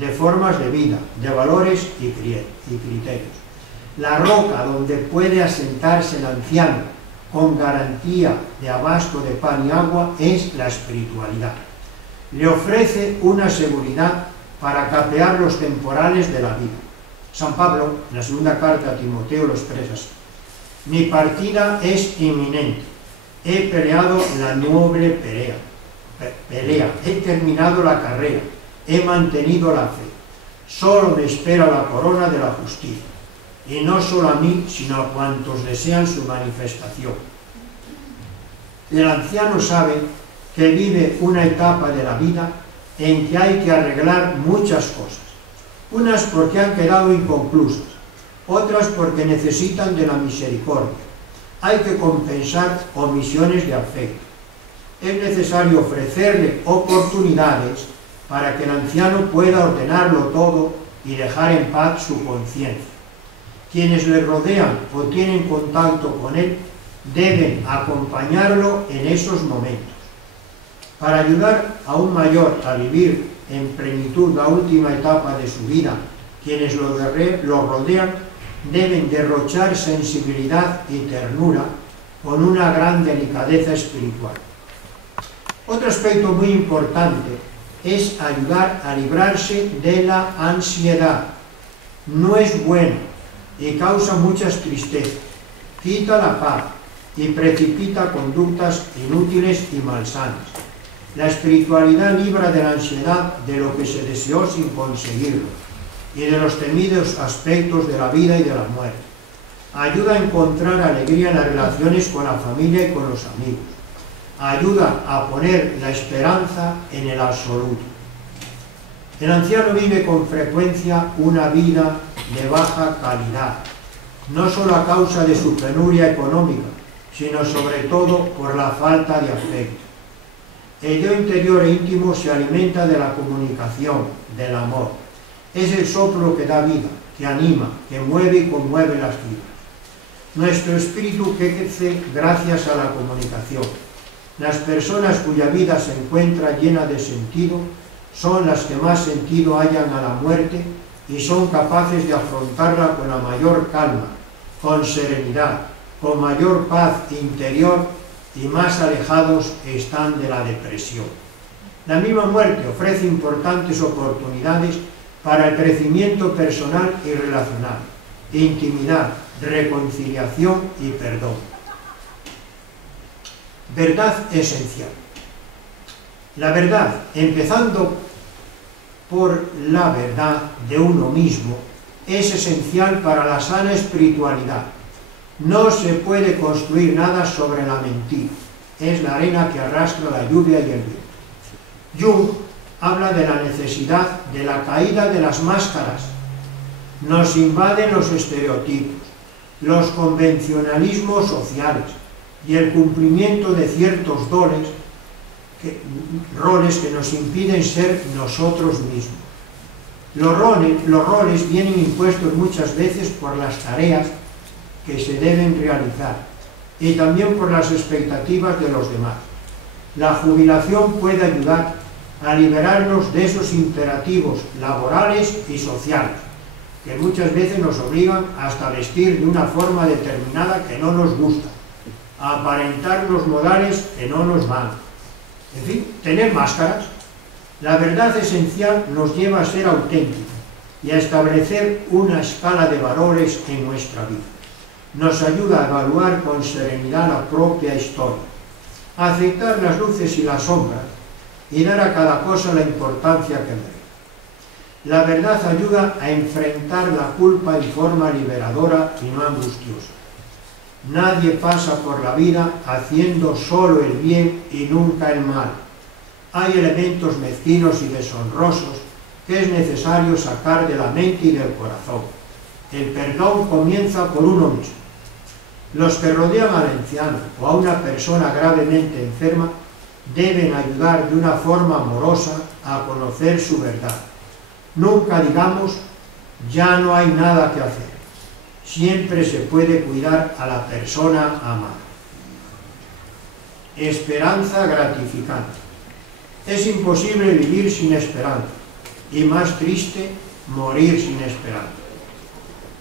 de formas de vida, de valores y criterios. La roca donde puede asentarse el anciano con garantía de abasto de pan y agua es la espiritualidad. Le ofrece una seguridad para capear los temporales de la vida. San Pablo, en la segunda carta a Timoteo, lo expresa así: mi partida es inminente, he peleado la noble pelea, he terminado la carrera, he mantenido la fe, solo me espera la corona de la justicia, y no solo a mí, sino a cuantos desean su manifestación. El anciano sabe que vive una etapa de la vida en que hay que arreglar muchas cosas, unas porque han quedado inconclusas, otras porque necesitan de la misericordia. Hay que compensar omisiones de afecto. Es necesario ofrecerle oportunidades para que el anciano pueda ordenarlo todo y dejar en paz su conciencia. Quienes le rodean o tienen contacto con él deben acompañarlo en esos momentos. Para ayudar a un mayor a vivir en plenitud la última etapa de su vida, quienes lo rodean deben derrochar sensibilidad y ternura con una gran delicadeza espiritual. Otro aspecto muy importante es ayudar a librarse de la ansiedad. No es bueno y causa muchas tristezas, quita la paz y precipita conductas inútiles y malsanas. La espiritualidad libra de la ansiedad de lo que se deseó sin conseguirlo y de los temidos aspectos de la vida y de la muerte. Ayuda a encontrar alegría en las relaciones con la familia y con los amigos. Ayuda a poner la esperanza en el absoluto. El anciano vive con frecuencia una vida de baja calidad, no solo a causa de su penuria económica, sino sobre todo por la falta de afecto. El yo interior e íntimo se alimenta de la comunicación, del amor. Es el soplo que da vida, que anima, que mueve y conmueve las vidas. Nuestro espíritu crece gracias a la comunicación. Las personas cuya vida se encuentra llena de sentido son las que más sentido hallan a la muerte y son capaces de afrontarla con la mayor calma, con serenidad, con mayor paz interior y más alejados están de la depresión. La misma muerte ofrece importantes oportunidades para el crecimiento personal y relacional, intimidad, reconciliación y perdón. Verdad esencial. La verdad, empezando por la verdad de uno mismo, es esencial para la sana espiritualidad. No se puede construir nada sobre la mentira. Es la arena que arrastra la lluvia y el viento. Jung habla de la necesidad de la caída de las máscaras. Nos invaden los estereotipos, los convencionalismos sociales y el cumplimiento de ciertos dones roles que nos impiden ser nosotros mismos. Los roles vienen impuestos muchas veces por las tareas que se deben realizar y también por las expectativas de los demás. La jubilación puede ayudar a liberarnos de esos imperativos laborales y sociales, que muchas veces nos obligan hasta a vestir de una forma determinada que no nos gusta, a aparentar unos modales que no nos van. En fin, tener máscaras. La verdad esencial nos lleva a ser auténticos y a establecer una escala de valores en nuestra vida. Nos ayuda a evaluar con serenidad la propia historia, a aceptar las luces y las sombras y dar a cada cosa la importancia que merece. La verdad ayuda a enfrentar la culpa en forma liberadora y no angustiosa. Nadie pasa por la vida haciendo solo el bien y nunca el mal. Hay elementos mezquinos y deshonrosos que es necesario sacar de la mente y del corazón. El perdón comienza por uno mismo. Los que rodean al anciano o a una persona gravemente enferma deben ayudar de una forma amorosa a conocer su verdad. Nunca digamos, ya no hay nada que hacer. Siempre se puede cuidar a la persona amada. Esperanza gratificante. Es imposible vivir sin esperanza y más triste morir sin esperanza.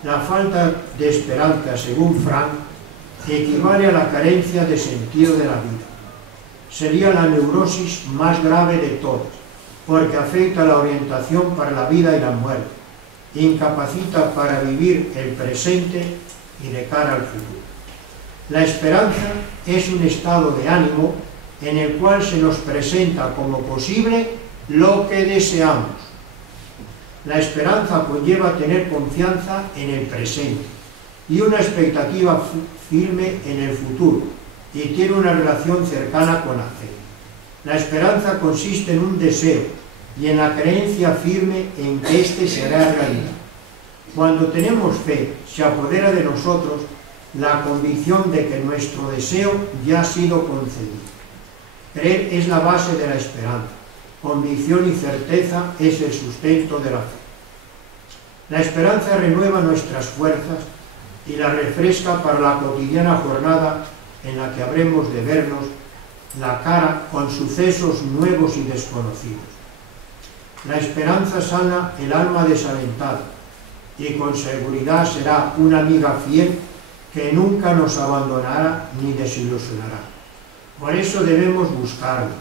La falta de esperanza, según Frank, equivale a la carencia de sentido de la vida. Sería la neurosis más grave de todas, porque afecta la orientación para la vida y la muerte, incapacita para vivir el presente y de cara al futuro. La esperanza es un estado de ánimo en el cual se nos presenta como posible lo que deseamos. La esperanza conlleva tener confianza en el presente y una expectativa firme en el futuro, y tiene una relación cercana con la fe. La esperanza consiste en un deseo y en la creencia firme en que éste será realidad. Cuando tenemos fe, se apodera de nosotros la convicción de que nuestro deseo ya ha sido concedido. Creer es la base de la esperanza. Convicción y certeza es el sustento de la fe. La esperanza renueva nuestras fuerzas y la refresca para la cotidiana jornada en la que habremos de vernos la cara con sucesos nuevos y desconocidos. La esperanza sana el alma desalentada y con seguridad será una amiga fiel que nunca nos abandonará ni desilusionará. Por eso debemos buscarla,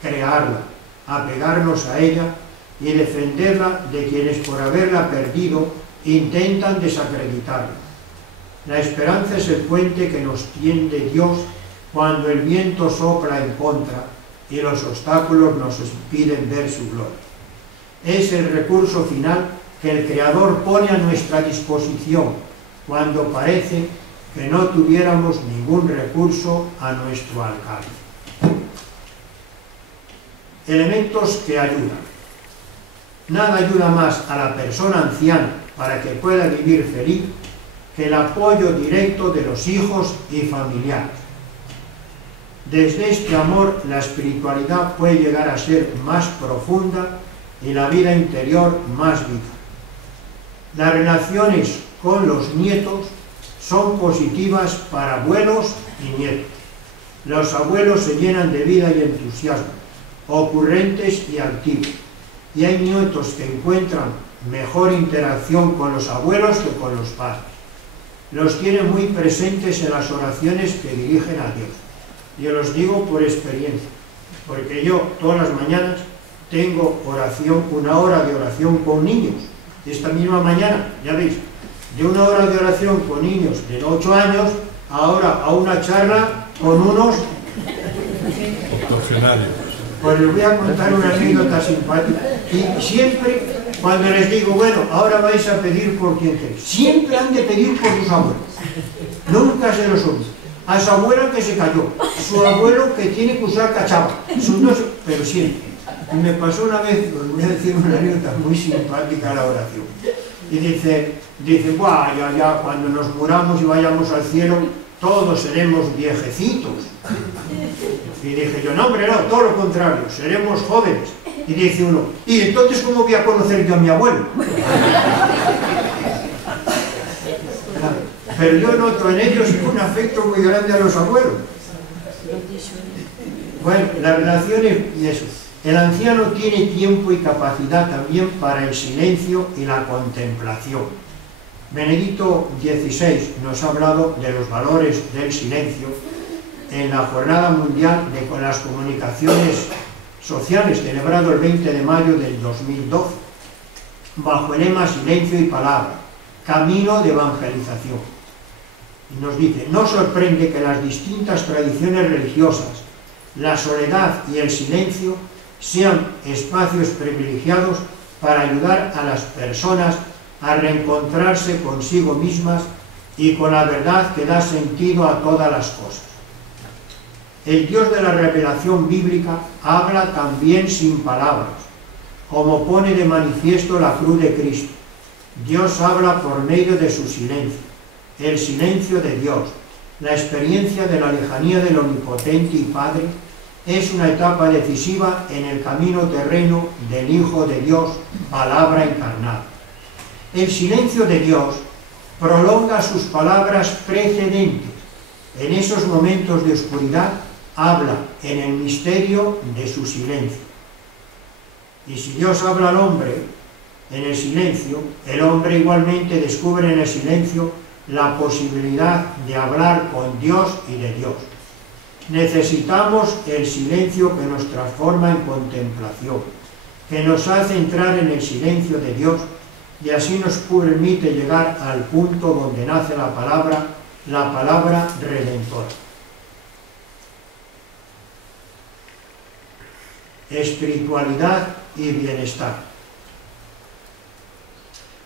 crearla, apegarnos a ella y defenderla de quienes por haberla perdido intentan desacreditarla. La esperanza es el puente que nos tiende Dios cuando el viento sopla en contra y los obstáculos nos impiden ver su gloria. Es el recurso final que el Creador pone a nuestra disposición cuando parece que no tuviéramos ningún recurso a nuestro alcance. Elementos que ayudan. Nada ayuda más a la persona anciana para que pueda vivir feliz que el apoyo directo de los hijos y familiares. Desde este amor, la espiritualidad puede llegar a ser más profunda y la vida interior más viva. Las relaciones con los nietos son positivas para abuelos y nietos. Los abuelos se llenan de vida y entusiasmo, ocurrentes y activos, y hay nietos que encuentran mejor interacción con los abuelos que con los padres. Los tienen muy presentes en las oraciones que dirigen a Dios. Yo los digo por experiencia, porque yo todas las mañanas tengo oración, una hora de oración con niños. Esta misma mañana, ya veis, de una hora de oración con niños de 8 años, ahora a una charla con unos octogenarios. Pues les voy a contar una anécdota simpática. Y siempre, cuando les digo, bueno, ahora vais a pedir por quien queréis, siempre han de pedir por sus abuelos. Nunca se los olvida. A su abuela que se cayó, su abuelo que tiene que usar cachapa, sus dos, pero siempre. Y me pasó una vez, os voy a decir una anécdota muy simpática a la oración. Y dice, buah, ya, cuando nos muramos y vayamos al cielo, todos seremos viejecitos. Y dije yo, no hombre, no, todo lo contrario, seremos jóvenes. Y dice uno, ¿y entonces cómo voy a conocer yo a mi abuelo? Pero yo noto en ellos un afecto muy grande a los abuelos. Bueno, las relaciones y eso. El anciano tiene tiempo y capacidad también para el silencio y la contemplación. Benedicto XVI nos ha hablado de los valores del silencio en la Jornada Mundial de las Comunicaciones Sociales, celebrado el 20 de mayo del 2012, bajo el lema Silencio y Palabra, camino de evangelización. Y nos dice, no sorprende que las distintas tradiciones religiosas, la soledad y el silencio sean espacios privilegiados para ayudar a las personas a reencontrarse consigo mismas y con la verdad que da sentido a todas las cosas. El Dios de la revelación bíblica habla también sin palabras, como pone de manifiesto la cruz de Cristo. Dios habla por medio de su silencio, el silencio de Dios. La experiencia de la lejanía del Omnipotente y Padre es una etapa decisiva en el camino terreno del Hijo de Dios, palabra encarnada. El silencio de Dios prolonga sus palabras precedentes. En esos momentos de oscuridad habla en el misterio de su silencio. Y si Dios habla al hombre en el silencio, el hombre igualmente descubre en el silencio la posibilidad de hablar con Dios y de Dios. Necesitamos el silencio que nos transforma en contemplación, que nos hace entrar en el silencio de Dios y así nos permite llegar al punto donde nace la palabra redentora. Espiritualidad y bienestar.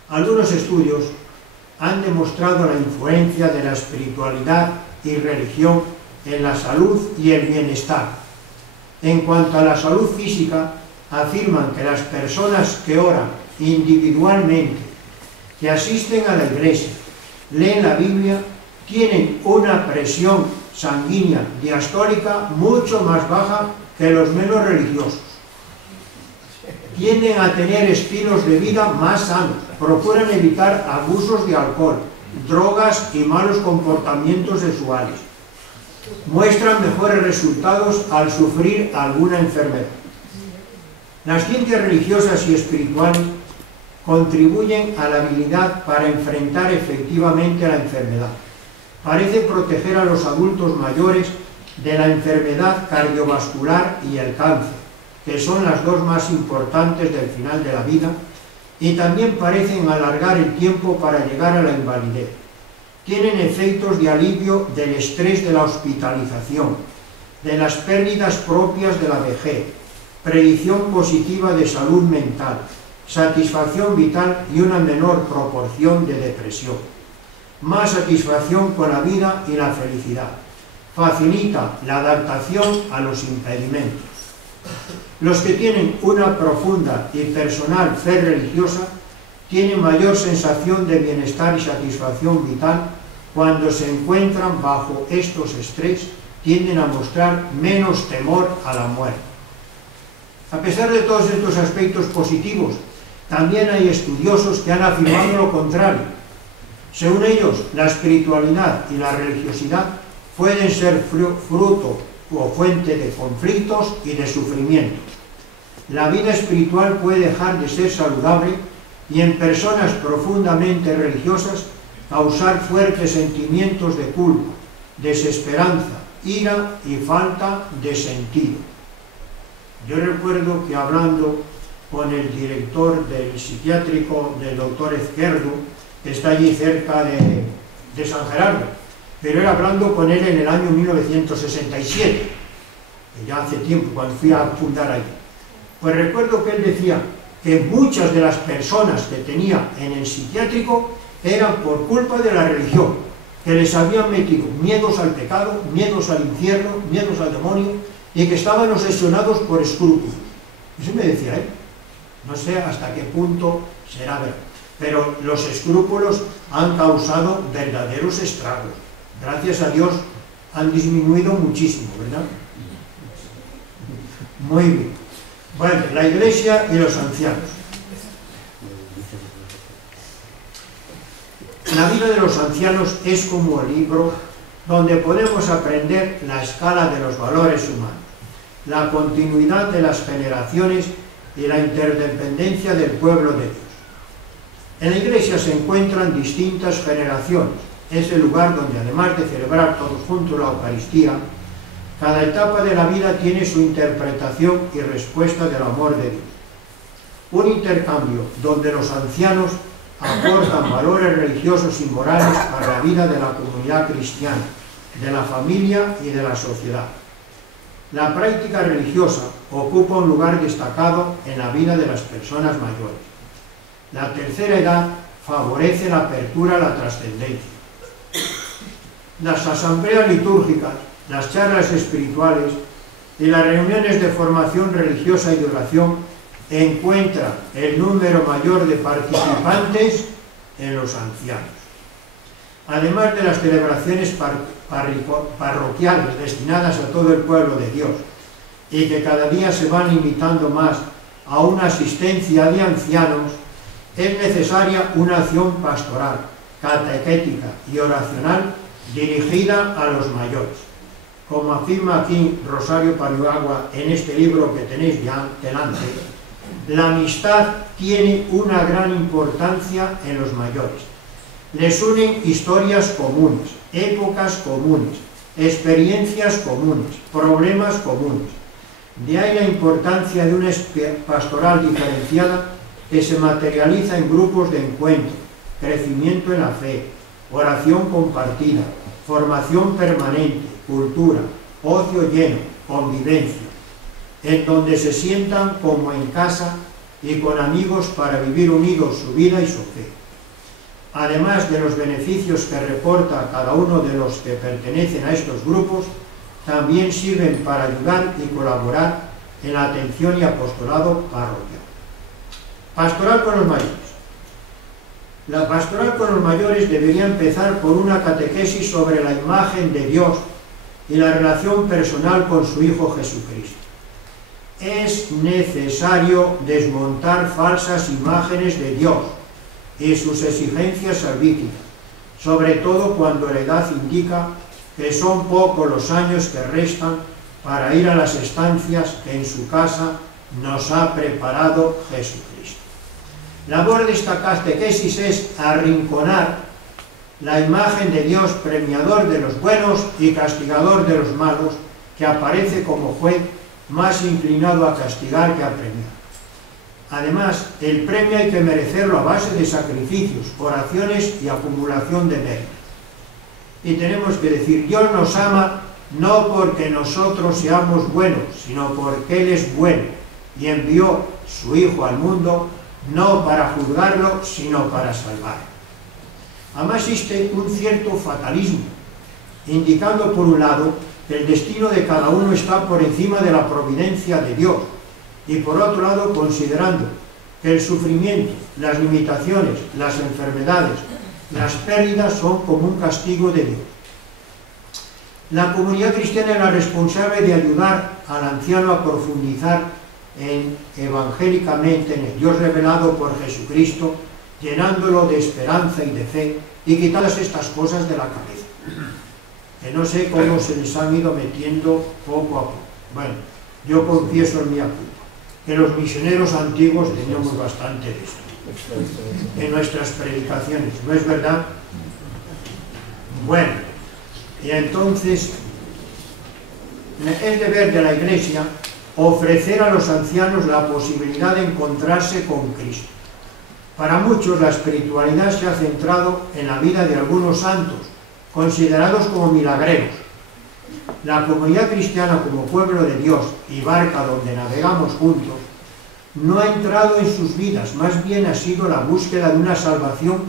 Algunos estudios han demostrado la influencia de la espiritualidad y religión en la salud y el bienestar. En cuanto a la salud física, afirman que las personas que oran individualmente, que asisten a la iglesia, leen la Biblia, tienen una presión sanguínea diastólica mucho más baja que los menos religiosos. Tienden a tener estilos de vida más sanos, procuran evitar abusos de alcohol, drogas y malos comportamientos sexuales. Muestran mejores resultados al sufrir alguna enfermedad. Las ciencias religiosas y espirituales contribuyen a la habilidad para enfrentar efectivamente la enfermedad. Parece proteger a los adultos mayores de la enfermedad cardiovascular y el cáncer, que son las dos más importantes del final de la vida, y también parecen alargar el tiempo para llegar a la invalidez. Tienen efectos de alivio del estrés de la hospitalización, de las pérdidas propias de la vejez, predicción positiva de salud mental, satisfacción vital y una menor proporción de depresión. Más satisfacción con la vida y la felicidad. Facilita la adaptación a los impedimentos. Los que tienen una profunda y personal fe religiosa tienen mayor sensación de bienestar y satisfacción vital cuando se encuentran bajo estos estrés, tienden a mostrar menos temor a la muerte. A pesar de todos estos aspectos positivos, también hay estudiosos que han afirmado lo contrario. Según ellos, la espiritualidad y la religiosidad pueden ser fruto o fuente de conflictos y de sufrimientos. La vida espiritual puede dejar de ser saludable y en personas profundamente religiosas causar fuertes sentimientos de culpa, desesperanza, ira y falta de sentido. Yo recuerdo que hablando con el director del psiquiátrico del doctor Izquierdo, que está allí cerca de San Gerardo, pero era hablando con él en el año 1967, que ya hace tiempo, cuando fui a fundar allí. Pues recuerdo que él decía que muchas de las personas que tenía en el psiquiátrico eran por culpa de la religión, que les habían metido miedos al pecado, miedos al infierno, miedos al demonio, y que estaban obsesionados por escrúpulos. Eso me decía él. No sé hasta qué punto será verdad, pero los escrúpulos han causado verdaderos estragos. Gracias a Dios han disminuido muchísimo, ¿verdad? Muy bien. Bueno, la Iglesia y los ancianos. La vida de los ancianos es como el libro donde podemos aprender la escala de los valores humanos, la continuidad de las generaciones y la interdependencia del pueblo de Dios. En la Iglesia se encuentran distintas generaciones. Es el lugar donde, además de celebrar todos juntos la Eucaristía, cada etapa de la vida tiene su interpretación y respuesta del amor de Dios. Un intercambio donde los ancianos aportan valores religiosos y morales para la vida de la comunidad cristiana, de la familia y de la sociedad. La práctica religiosa ocupa un lugar destacado en la vida de las personas mayores. La tercera edad favorece la apertura a la trascendencia. Las asambleas litúrgicas, las charlas espirituales y las reuniones de formación religiosa y de oración encuentran el número mayor de participantes en los ancianos. Además de las celebraciones parroquiales destinadas a todo el pueblo de Dios y que cada día se van limitando más a una asistencia de ancianos, es necesaria una acción pastoral, catequética y oracional dirigida a los mayores. Como afirma aquí Rosario Paniagua en este libro que tenéis ya delante, la amistad tiene una gran importancia en los mayores. Les unen historias comunes, épocas comunes, experiencias comunes, problemas comunes. De ahí la importancia de una pastoral diferenciada que se materializa en grupos de encuentro, crecimiento en la fe, oración compartida, formación permanente, cultura, ocio lleno, convivencia, en donde se sientan como en casa y con amigos para vivir unidos su vida y su fe. Además de los beneficios que reporta cada uno de los que pertenecen a estos grupos, también sirven para ayudar y colaborar en la atención y apostolado parroquial. Pastoral con los mayores. La pastoral con los mayores debería empezar por una catequesis sobre la imagen de Dios y la relación personal con su Hijo Jesucristo. Es necesario desmontar falsas imágenes de Dios y sus exigencias salvíficas, sobre todo cuando la edad indica que son pocos los años que restan para ir a las estancias que en su casa nos ha preparado Jesucristo. La labor de esta catequesis es arrinconar la imagen de Dios premiador de los buenos y castigador de los malos, que aparece como juez más inclinado a castigar que a premiar. Además, el premio hay que merecerlo a base de sacrificios, oraciones y acumulación de méritos. Y tenemos que decir, Dios nos ama no porque nosotros seamos buenos, sino porque Él es bueno y envió su Hijo al mundo no para juzgarlo, sino para salvarlo. Además existe un cierto fatalismo, indicando por un lado que el destino de cada uno está por encima de la providencia de Dios, y por otro lado considerando que el sufrimiento, las limitaciones, las enfermedades, las pérdidas son como un castigo de Dios. La comunidad cristiana es la responsable de ayudar al anciano a profundizar evangélicamente en el Dios revelado por Jesucristo, llenándolo de esperanza y de fe, y quitando estas cosas de la cabeza, que no sé cómo se les han ido metiendo poco a poco. Bueno, yo confieso en mi culpa que los misioneros antiguos teníamos bastante de esto en nuestras predicaciones, ¿no es verdad? Bueno, y entonces es deber de la Iglesia ofrecer a los ancianos la posibilidad de encontrarse con Cristo. Para muchos la espiritualidad se ha centrado en la vida de algunos santos, considerados como milagreros. La comunidad cristiana como pueblo de Dios y barca donde navegamos juntos, no ha entrado en sus vidas, más bien ha sido la búsqueda de una salvación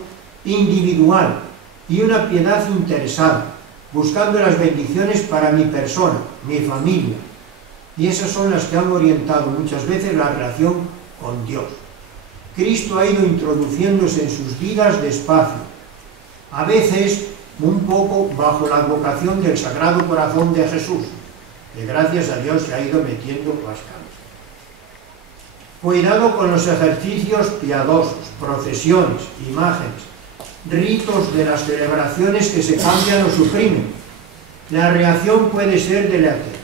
individual y una piedad interesada, buscando las bendiciones para mi persona, mi familia. Y esas son las que han orientado muchas veces la relación con Dios. Cristo ha ido introduciéndose en sus vidas despacio, a veces un poco bajo la advocación del Sagrado Corazón de Jesús, que gracias a Dios se ha ido metiendo bastante. Cuidado con los ejercicios piadosos, procesiones, imágenes, ritos de las celebraciones que se cambian o suprimen. La reacción puede ser deletérea.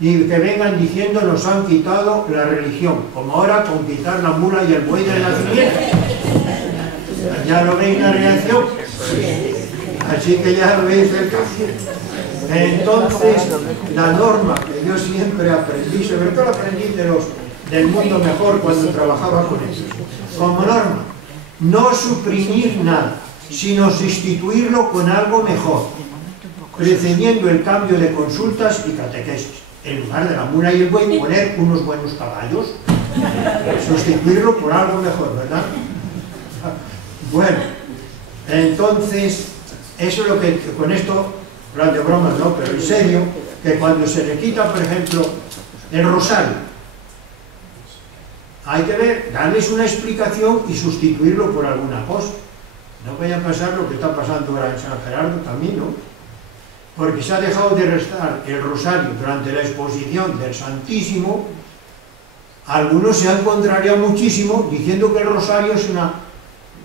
Y que vengan diciendo nos han quitado la religión, como ahora con quitar la mula y el buey del nacimiento. ¿Ya lo veis la reacción? Así que ya lo veis el cambio. Entonces, la norma que yo siempre aprendí, sobre todo aprendí del mundo mejor cuando trabajaba con ellos, como norma, no suprimir nada, sino sustituirlo con algo mejor, precediendo el cambio de consultas y catequesis. En lugar de la mula y el buey, poner unos buenos caballos, sustituirlo por algo mejor, ¿verdad? Bueno, entonces, eso es lo que, con esto, plan de bromas, ¿no? Pero en serio, que cuando se le quita, por ejemplo, el rosario, hay que ver, darles una explicación y sustituirlo por alguna cosa. No vaya a pasar lo que está pasando ahora en San Gerardo también, ¿no? Porque se ha dejado de rezar el rosario durante la exposición del Santísimo. Algunos se han contrariado muchísimo diciendo que el rosario es una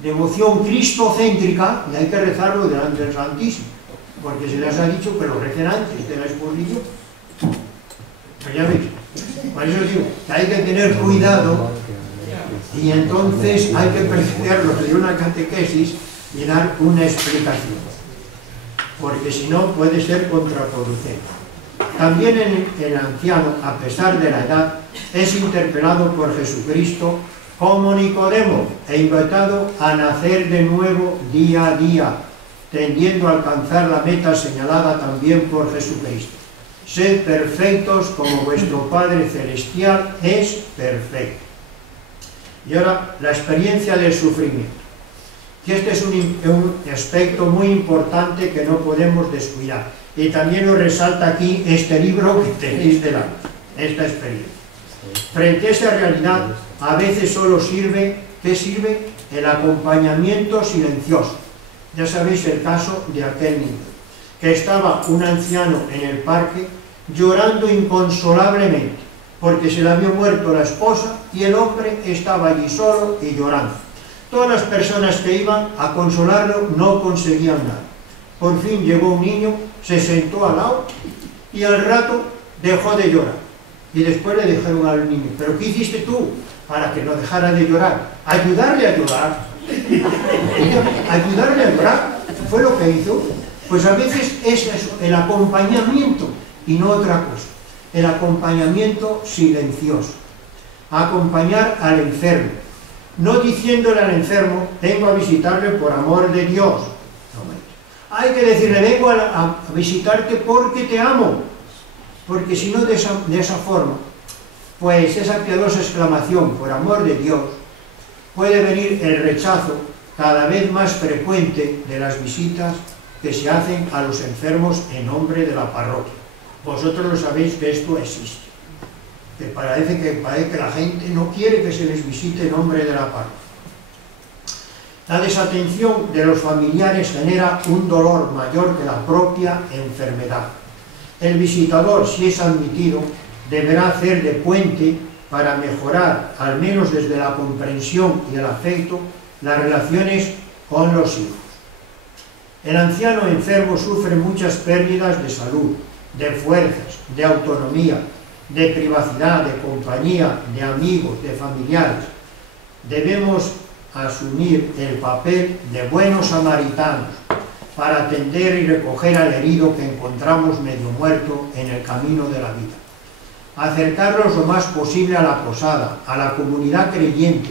devoción cristocéntrica y hay que rezarlo delante del Santísimo, porque se les ha dicho que lo recen antes de la exposición. Pero ya veis, por eso digo que hay que tener cuidado y entonces hay que precederlo de una catequesis y dar una explicación, porque si no puede ser contraproducente. También el anciano, a pesar de la edad, es interpelado por Jesucristo como Nicodemo e invitado a nacer de nuevo día a día, tendiendo a alcanzar la meta señalada también por Jesucristo. Sed perfectos como vuestro Padre Celestial es perfecto. Y ahora, la experiencia del sufrimiento. Y este es un aspecto muy importante que no podemos descuidar. Y también os resalta aquí este libro que tenéis delante, esta experiencia. Frente a esa realidad, a veces solo sirve, ¿qué sirve? El acompañamiento silencioso. Ya sabéis el caso de aquel niño, que estaba un anciano en el parque llorando inconsolablemente, porque se le había muerto la esposa y el hombre estaba allí solo y llorando. Todas las personas que iban a consolarlo no conseguían nada. Por fin llegó un niño, se sentó al lado y al rato dejó de llorar. Y después le dijeron al niño, ¿pero qué hiciste tú para que no dejara de llorar? Ayudarle a llorar. Ayudarle a llorar fue lo que hizo. Pues a veces es eso, el acompañamiento y no otra cosa. El acompañamiento silencioso. Acompañar al enfermo. No diciéndole al enfermo, vengo a visitarle por amor de Dios. No, hay que decirle, vengo a visitarte porque te amo. Porque si no de esa forma, pues esa piadosa exclamación, por amor de Dios, puede venir el rechazo cada vez más frecuente de las visitas que se hacen a los enfermos en nombre de la parroquia. Vosotros lo sabéis que esto existe. Que parece que la gente no quiere que se les visite en nombre de la parroquia. La desatención de los familiares genera un dolor mayor que la propia enfermedad. El visitador, si es admitido, deberá hacer de puente para mejorar, al menos desde la comprensión y el afecto, las relaciones con los hijos. El anciano enfermo sufre muchas pérdidas de salud, de fuerzas, de autonomía, de privacidad, de compañía, de amigos, de familiares. Debemos asumir el papel de buenos samaritanos para atender y recoger al herido que encontramos medio muerto en el camino de la vida. Acercarlos lo más posible a la posada, a la comunidad creyente,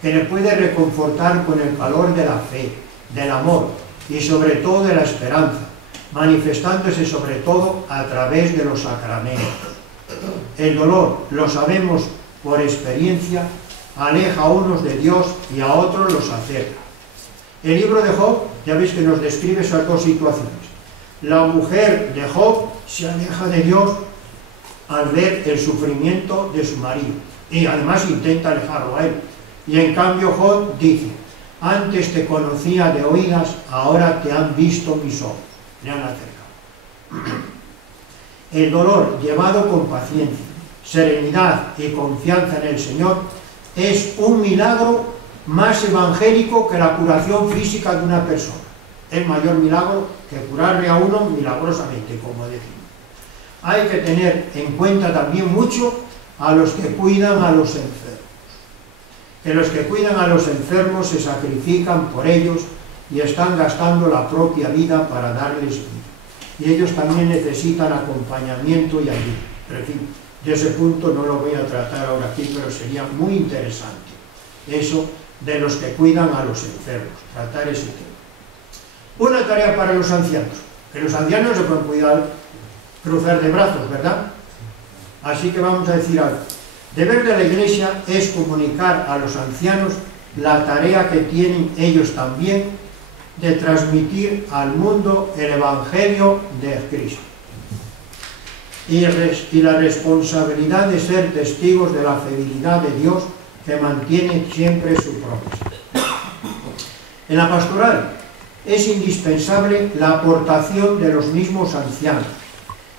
que le puede reconfortar con el calor de la fe, del amor y sobre todo de la esperanza, manifestándose sobre todo a través de los sacramentos. El dolor, lo sabemos por experiencia, aleja a unos de Dios y a otros los acerca. El libro de Job, ya veis que nos describe esas dos situaciones. La mujer de Job se aleja de Dios al ver el sufrimiento de su marido y además intenta alejarlo a él. Y en cambio Job dice, antes te conocía de oídas, ahora te han visto mis ojos. Le han acercado. El dolor llevado con paciencia, serenidad y confianza en el Señor es un milagro más evangélico que la curación física de una persona. Es mayor milagro que curarle a uno milagrosamente, como decimos. Hay que tener en cuenta también mucho a los que cuidan a los enfermos. Que los que cuidan a los enfermos se sacrifican por ellos y están gastando la propia vida para darles vida. Y ellos también necesitan acompañamiento y ayuda. Pero en fin, de ese punto no lo voy a tratar ahora aquí, pero sería muy interesante eso de los que cuidan a los enfermos, tratar ese tema. Una tarea para los ancianos, que los ancianos se pueden cuidar, cruzar de brazos, ¿verdad? Así que vamos a decir algo. Deber de la Iglesia es comunicar a los ancianos la tarea que tienen ellos también de transmitir al mundo el Evangelio de Cristo y la responsabilidad de ser testigos de la fidelidad de Dios que mantiene siempre su promesa. En la pastoral es indispensable la aportación de los mismos ancianos,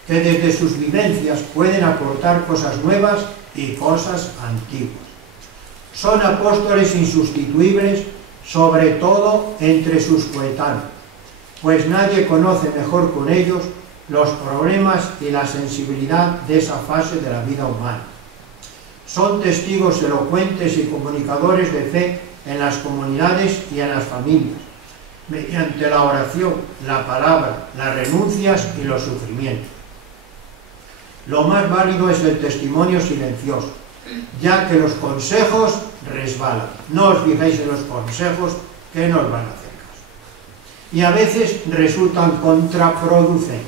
que desde sus vivencias pueden aportar cosas nuevas y cosas antiguas. Son apóstoles insustituibles, sobre todo entre sus coetáneos, pues nadie conoce mejor con ellos los problemas y la sensibilidad de esa fase de la vida humana. Son testigos elocuentes y comunicadores de fe en las comunidades y en las familias, mediante la oración, la palabra, las renuncias y los sufrimientos. Lo más válido es el testimonio silencioso, ya que los consejos resbalan. No os fijéis en los consejos que no os van a hacer caso. Y a veces resultan contraproducentes.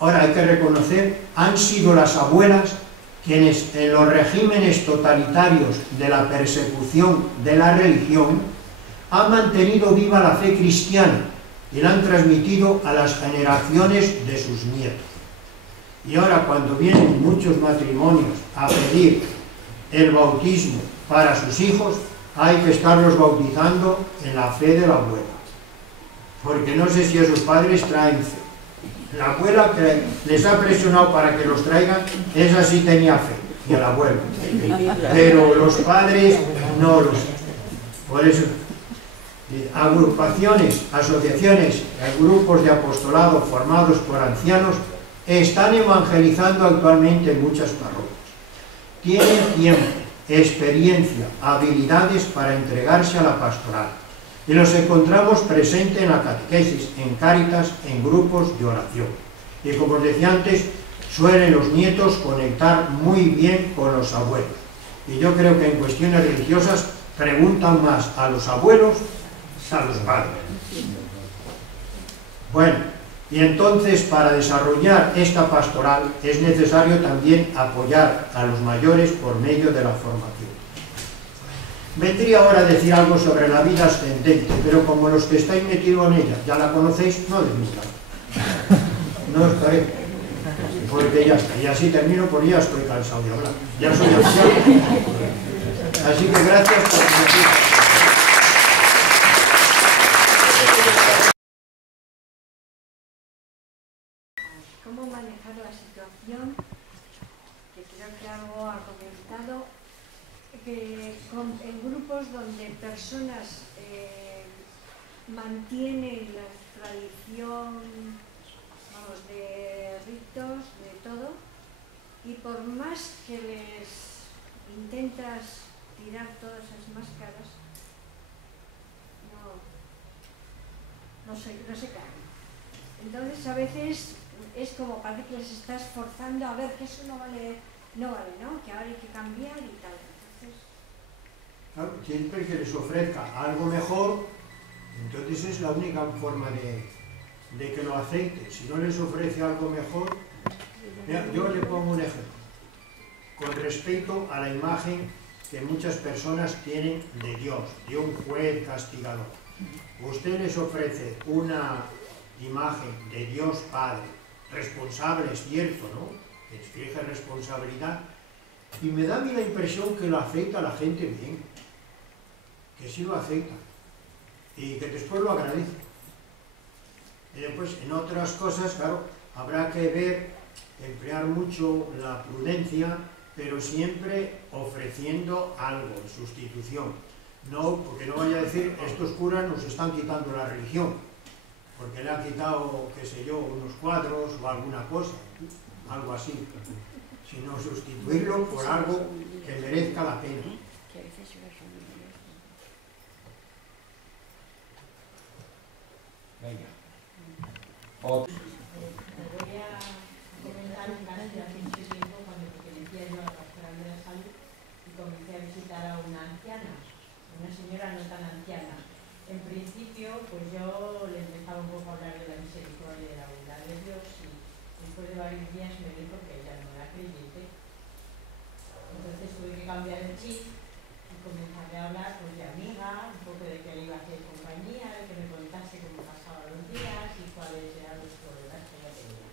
Ahora hay que reconocer, han sido las abuelas quienes en los regímenes totalitarios de la persecución de la religión han mantenido viva la fe cristiana y la han transmitido a las generaciones de sus nietos. Y ahora cuando vienen muchos matrimonios a pedir el bautismo para sus hijos, hay que estarlos bautizando en la fe de la abuela. Porque no sé si esos padres traen fe. La abuela que les ha presionado para que los traigan, esa sí tenía fe, y el abuelo. Pero los padres no los. Por eso, agrupaciones, asociaciones, grupos de apostolado formados por ancianos están evangelizando actualmente en muchas parroquias. Tienen tiempo, experiencia, habilidades para entregarse a la pastoral. Y los encontramos presentes en la catequesis, en Cáritas, en grupos de oración. Y como os decía antes, suelen los nietos conectar muy bien con los abuelos. Y yo creo que en cuestiones religiosas preguntan más a los abuelos que a los padres. Bueno, y entonces para desarrollar esta pastoral es necesario también apoyar a los mayores por medio de la formación. Vendría ahora a decir algo sobre la vida ascendente, pero como los que estáis metidos en ella ya la conocéis, no decís nada. No os parece, porque ya está. Y así termino porque ya estoy cansado de hablar. Ya soy anciano. Así que gracias por venir. ¿Cómo manejar la situación? Que creo que algo ha comentado. Que en grupos donde personas mantienen la tradición, vamos, de ritos, de todo, y por más que les intentas tirar todas esas máscaras, no se caen. Entonces a veces es como parece que les estás forzando a ver que eso no vale, ¿no? Que ahora hay que cambiar y tal. Claro, siempre que les ofrezca algo mejor, entonces es la única forma de que lo acepten. Si no les ofrece algo mejor, mira, yo le pongo un ejemplo, con respecto a la imagen que muchas personas tienen de Dios, de un juez castigador. Usted les ofrece una imagen de Dios Padre, responsable, es cierto, ¿no? Que exige responsabilidad, y me da a mí la impresión que lo acepta la gente bien. Que sí lo acepta y que después lo agradece. Y después, en otras cosas, claro, habrá que ver, emplear mucho la prudencia, pero siempre ofreciendo algo en sustitución. No, porque no vaya a decir, estos curas nos están quitando la religión, porque le han quitado, qué sé yo, unos cuadros o alguna cosa, algo así, sino sustituirlo por algo que merezca la pena. Venga. Me voy a comentar un caso de hace mucho tiempo cuando pertenecía yo a la Pastoral de la Salud y comencé a visitar a una anciana, una señora no tan anciana. En principio, pues yo le empezaba un poco a hablar de la misericordia y de la bondad de Dios y después de varios días me dijo que ella no era creyente. Entonces tuve que cambiar el chip y comenzaré a hablar pues, de amiga, un poco de que le iba a hacer compañía, de que me contase cómo pasaba los días y cuáles eran los problemas que ella tenía.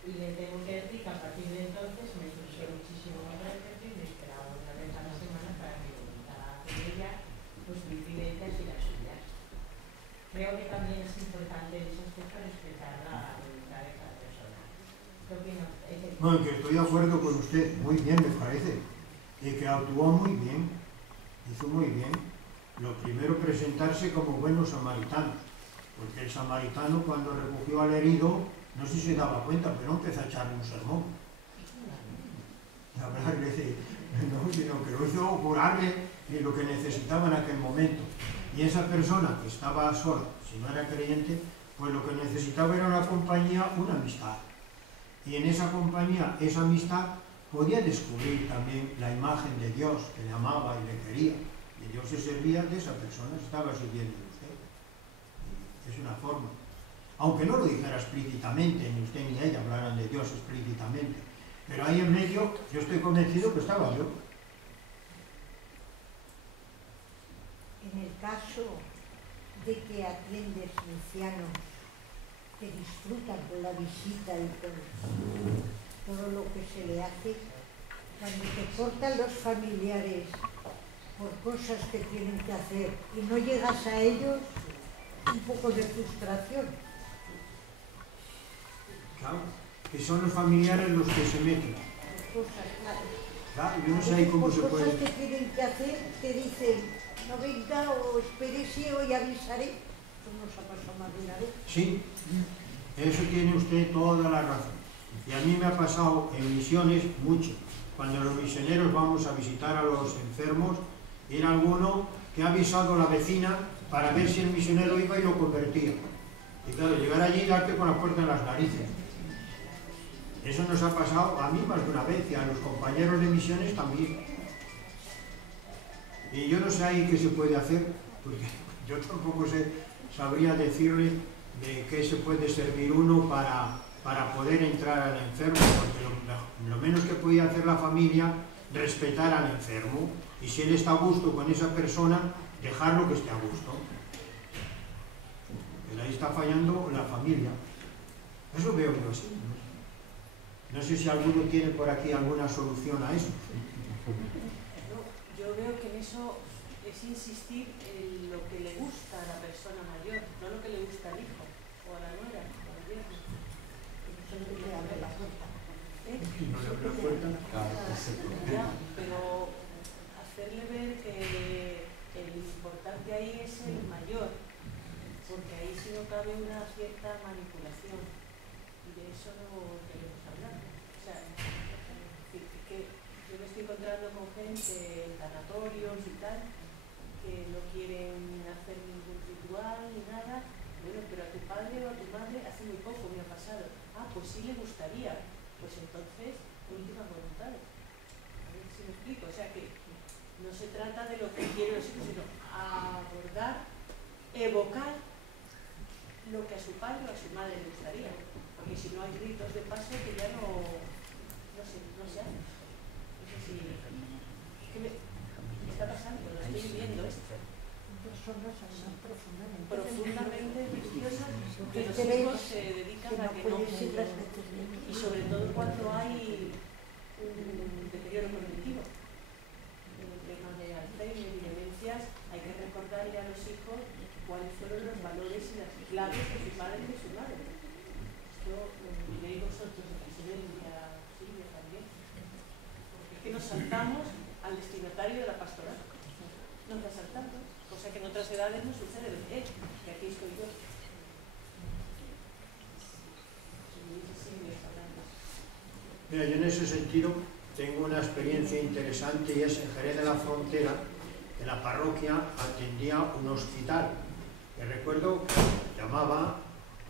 Y le tengo que decir que a partir de entonces me surgió muchísimo más respeto y me esperaba una vez a la semana para que comentara con ella pues, mis vivencias y las suyas. Creo que también es importante en ese aspecto respetar la voluntad de cada persona. ¿Qué opina usted? Bueno, que estoy de acuerdo con usted, muy bien me parece, y que actuó muy bien, hizo muy bien. Lo primero, presentarse como buenos samaritanos, porque el samaritano cuando recogió al herido, no sé si se daba cuenta, pero empezó a echarle un sermón. Y hablarle de, no, sino que lo hizo curarle de lo que necesitaba en aquel momento. Y esa persona que estaba sola, si no era creyente, pues lo que necesitaba era una compañía, una amistad. Y en esa compañía, esa amistad, podía descubrir también la imagen de Dios, que le amaba y le quería. Y Dios se servía de esa persona, estaba sirviendo de usted. Y es una forma. Aunque no lo dijera explícitamente, ni usted ni ella hablaran de Dios explícitamente. Pero ahí en medio, yo estoy convencido que estaba yo. En el caso de que atiendes ancianos que disfrutan con la visita y con todo lo que se le hace, cuando te cortan los familiares por cosas que tienen que hacer y no llegas a ellos, un poco de frustración. Claro, que son los familiares los que se meten. Cosas, claro. Claro, yo no sé ahí cómo se puede... Por cosas que tienen que hacer, te dicen, no venga o espérese o ya avisaré. Esto nos ha pasado más de una vez. Sí, eso tiene usted toda la razón. Y a mí me ha pasado en misiones mucho. Cuando los misioneros vamos a visitar a los enfermos, era alguno que ha avisado a la vecina para ver si el misionero iba y lo convertía. Y claro, llegar allí y darte con la puerta en las narices. Eso nos ha pasado a mí más de una vez y a los compañeros de misiones también. Y yo no sé ahí qué se puede hacer, porque yo tampoco sabría decirle de qué se puede servir uno para poder entrar al enfermo, porque lo menos que podía hacer la familia, respetar al enfermo, y si él está a gusto con esa persona, dejarlo que esté a gusto. Pero ahí está fallando la familia. Eso veo yo así. No sé si alguno tiene por aquí alguna solución a eso. Yo veo que en eso es insistir en lo que le gusta a la persona mayor, no lo que le gusta al hijo, o a la nuera, o al yerno. Eso es lo que le abre la puerta. No le abre la puerta. Ya, pero hacerle ver que el importante ahí es el mayor, porque ahí sí no cabe una cierta manipulación, y de eso no queremos hablar. O sea, que yo me estoy encontrando con gente en sanatorios y tal, que no quieren hacer ningún ritual ni nada. Bueno, pero a tu padre o a tu madre hace muy poco me ha pasado. Ah, pues sí le gustaría. Pues entonces, última voluntad. A ver si me explico. O sea que no se trata de lo que quieren los hijos, sino abordar, evocar lo que a su padre o a su madre le gustaría. Porque si no hay ritos de paso que ya no se hacen. ¿Qué está pasando? Lo estoy viviendo esto. Personas profundamente religiosas que los hijos se dedican a que no, y sobre todo cuando hay un deterioro cognitivo. En el tema de Alzheimer y demencias hay que recordarle a los hijos cuáles fueron los valores y las claves de su padre y de su madre. Esto cosa que en otras edades no sucede, que aquí estoy yo. Mira, yo en ese sentido tengo una experiencia interesante y es en Jerez de la Frontera, en la parroquia atendía un hospital. Que recuerdo que llamaba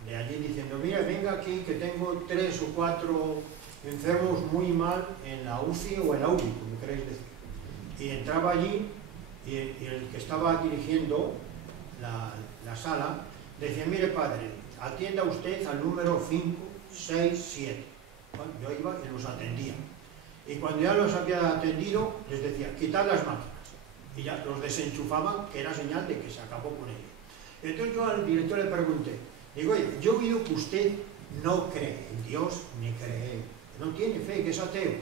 de allí diciendo, mira, venga aquí que tengo 3 o 4 enfermos muy mal en la UCI o en la UBI, como queréis decir. Y entraba allí y el que estaba dirigiendo la sala decía, mire padre, atienda usted al número 5, 6, 7. Bueno, yo iba y los atendía. Y cuando ya los había atendido, les decía, quitad las máquinas. Y ya los desenchufaban, que era señal de que se acabó con ellos. Entonces yo al director le pregunté, digo, oye, yo he oído que usted no cree en Dios ni cree, no tiene fe, que es ateo.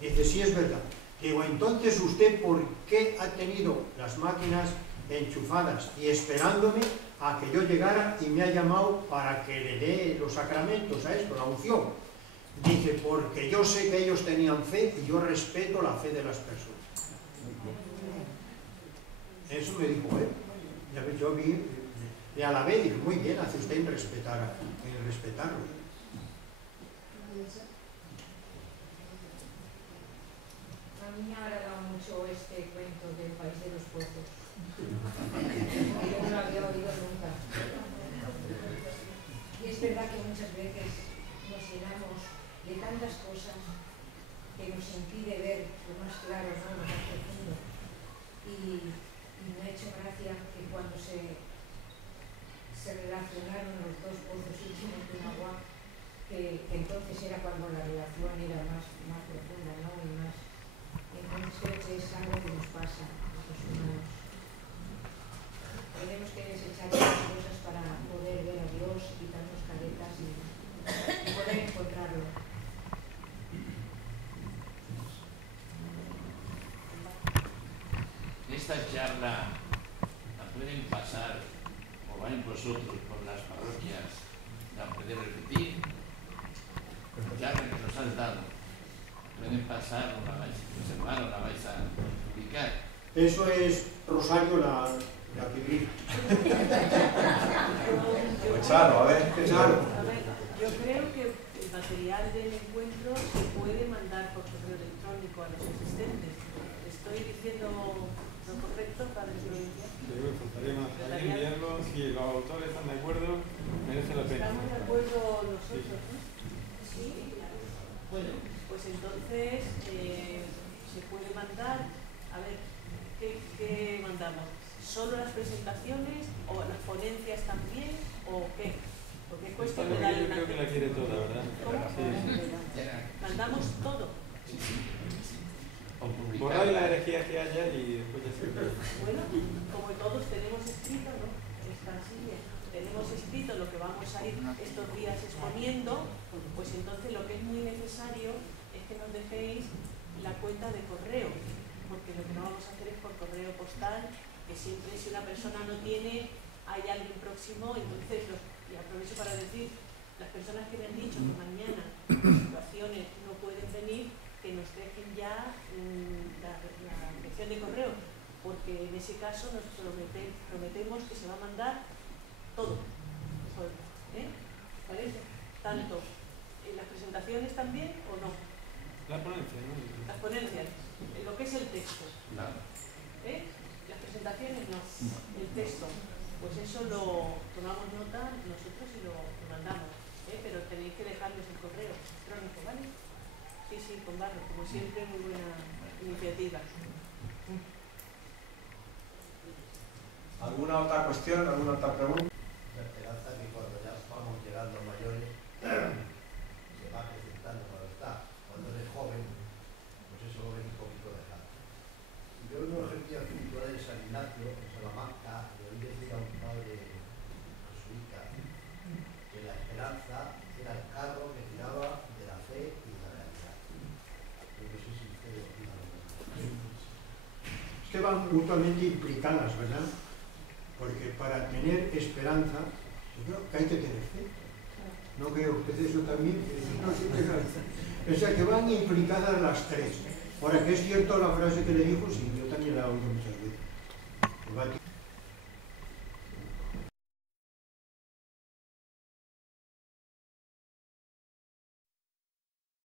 Dice, sí, es verdad. Digo, entonces usted, ¿por qué ha tenido las máquinas enchufadas y esperándome a que yo llegara y me ha llamado para que le dé los sacramentos a esto, la unción? Dice, porque yo sé que ellos tenían fe y yo respeto la fe de las personas. Eso me dijo él. Yo vi, le alabé, dije, muy bien, hace usted en respetarlo. A mí me ha agradado mucho este cuento del País de los Pozos. Yo no lo había oído nunca. Y es verdad que muchas veces nos llenamos de tantas cosas que nos impide ver lo más claro, ¿no? Lo más profundo. Y me ha hecho gracia que cuando se relacionaron los dos pozos íntimos de un agua, que entonces era cuando la relación era más profunda, ¿no? Entonces creo que es algo que nos pasa a los humanos. Tenemos que desechar las cosas para poder ver a Dios, quitarnos caretas y poder encontrarlo. Esta charla la pueden pasar, o vais vosotros por las parroquias, la podéis repetir, la charla que nos has dado. Pueden pasar, o la vais a conservar, o la vais a publicar. Eso es Rosario la que Charo, a ver, Charo. A ver, yo creo que el material del encuentro se puede mandar por correo electrónico a los asistentes. ¿Estoy diciendo lo correcto, padre provincial? Yo creo que faltaría más. Hay que enviarlo, si los autores están de acuerdo, merece la pena. Estamos de acuerdo nosotros, ¿no? Sí, claro. Bueno, pues entonces se puede mandar, a ver, ¿qué mandamos? ¿Solo las presentaciones o las ponencias también o qué? Porque es cuestión de darle una... Yo creo que la quiere toda, ¿verdad? ¿Cómo? Sí. Mandamos todo. Borrar las herejías que haya y después ya se... Bueno, como todos tenemos escrito, ¿no? Está así, tenemos escrito lo que vamos a ir estos días exponiendo, pues entonces lo que es muy necesario es que nos dejéis la cuenta de correo, porque lo que no vamos a hacer es por correo postal, que siempre si una persona no tiene, hay alguien próximo, entonces, y aprovecho para decir, las personas que me han dicho que mañana situaciones no pueden venir, que nos dejen ya la dirección de correo, porque en ese caso nos prometemos que se va a mandar todo. ¿Parece? Tanto las presentaciones también o no. La ponencia, ¿no? Las ponencias, lo que es el texto. Claro. Las presentaciones no, el texto. Pues eso lo tomamos nota nosotros y lo mandamos. Pero tenéis que dejarles el correo electrónico, ¿vale? Sí, con Barro, como siempre, muy buena iniciativa. ¿Alguna otra cuestión, alguna otra pregunta? La esperanza que cuando ya vamos llegando mayores se va presentando cuando está. Cuando eres joven, pues eso lo ves un poquito lejano. Yo en un ejercicio espiritual de San Ignacio, en Salamanca, le oí decir a un padre jesuita que la esperanza era el carro que tiraba de la fe y de la realidad. Yo no sé si usted opina lo mismo. Es que van mutuamente implicadas, ¿verdad? Porque para tener esperanza, yo creo que hay que tener fe. ¿No cree usted eso también? No, sí, o sea, que van implicadas las tres. Ahora, que es cierto la frase que le dijo, sí, yo también la he oído muchas veces.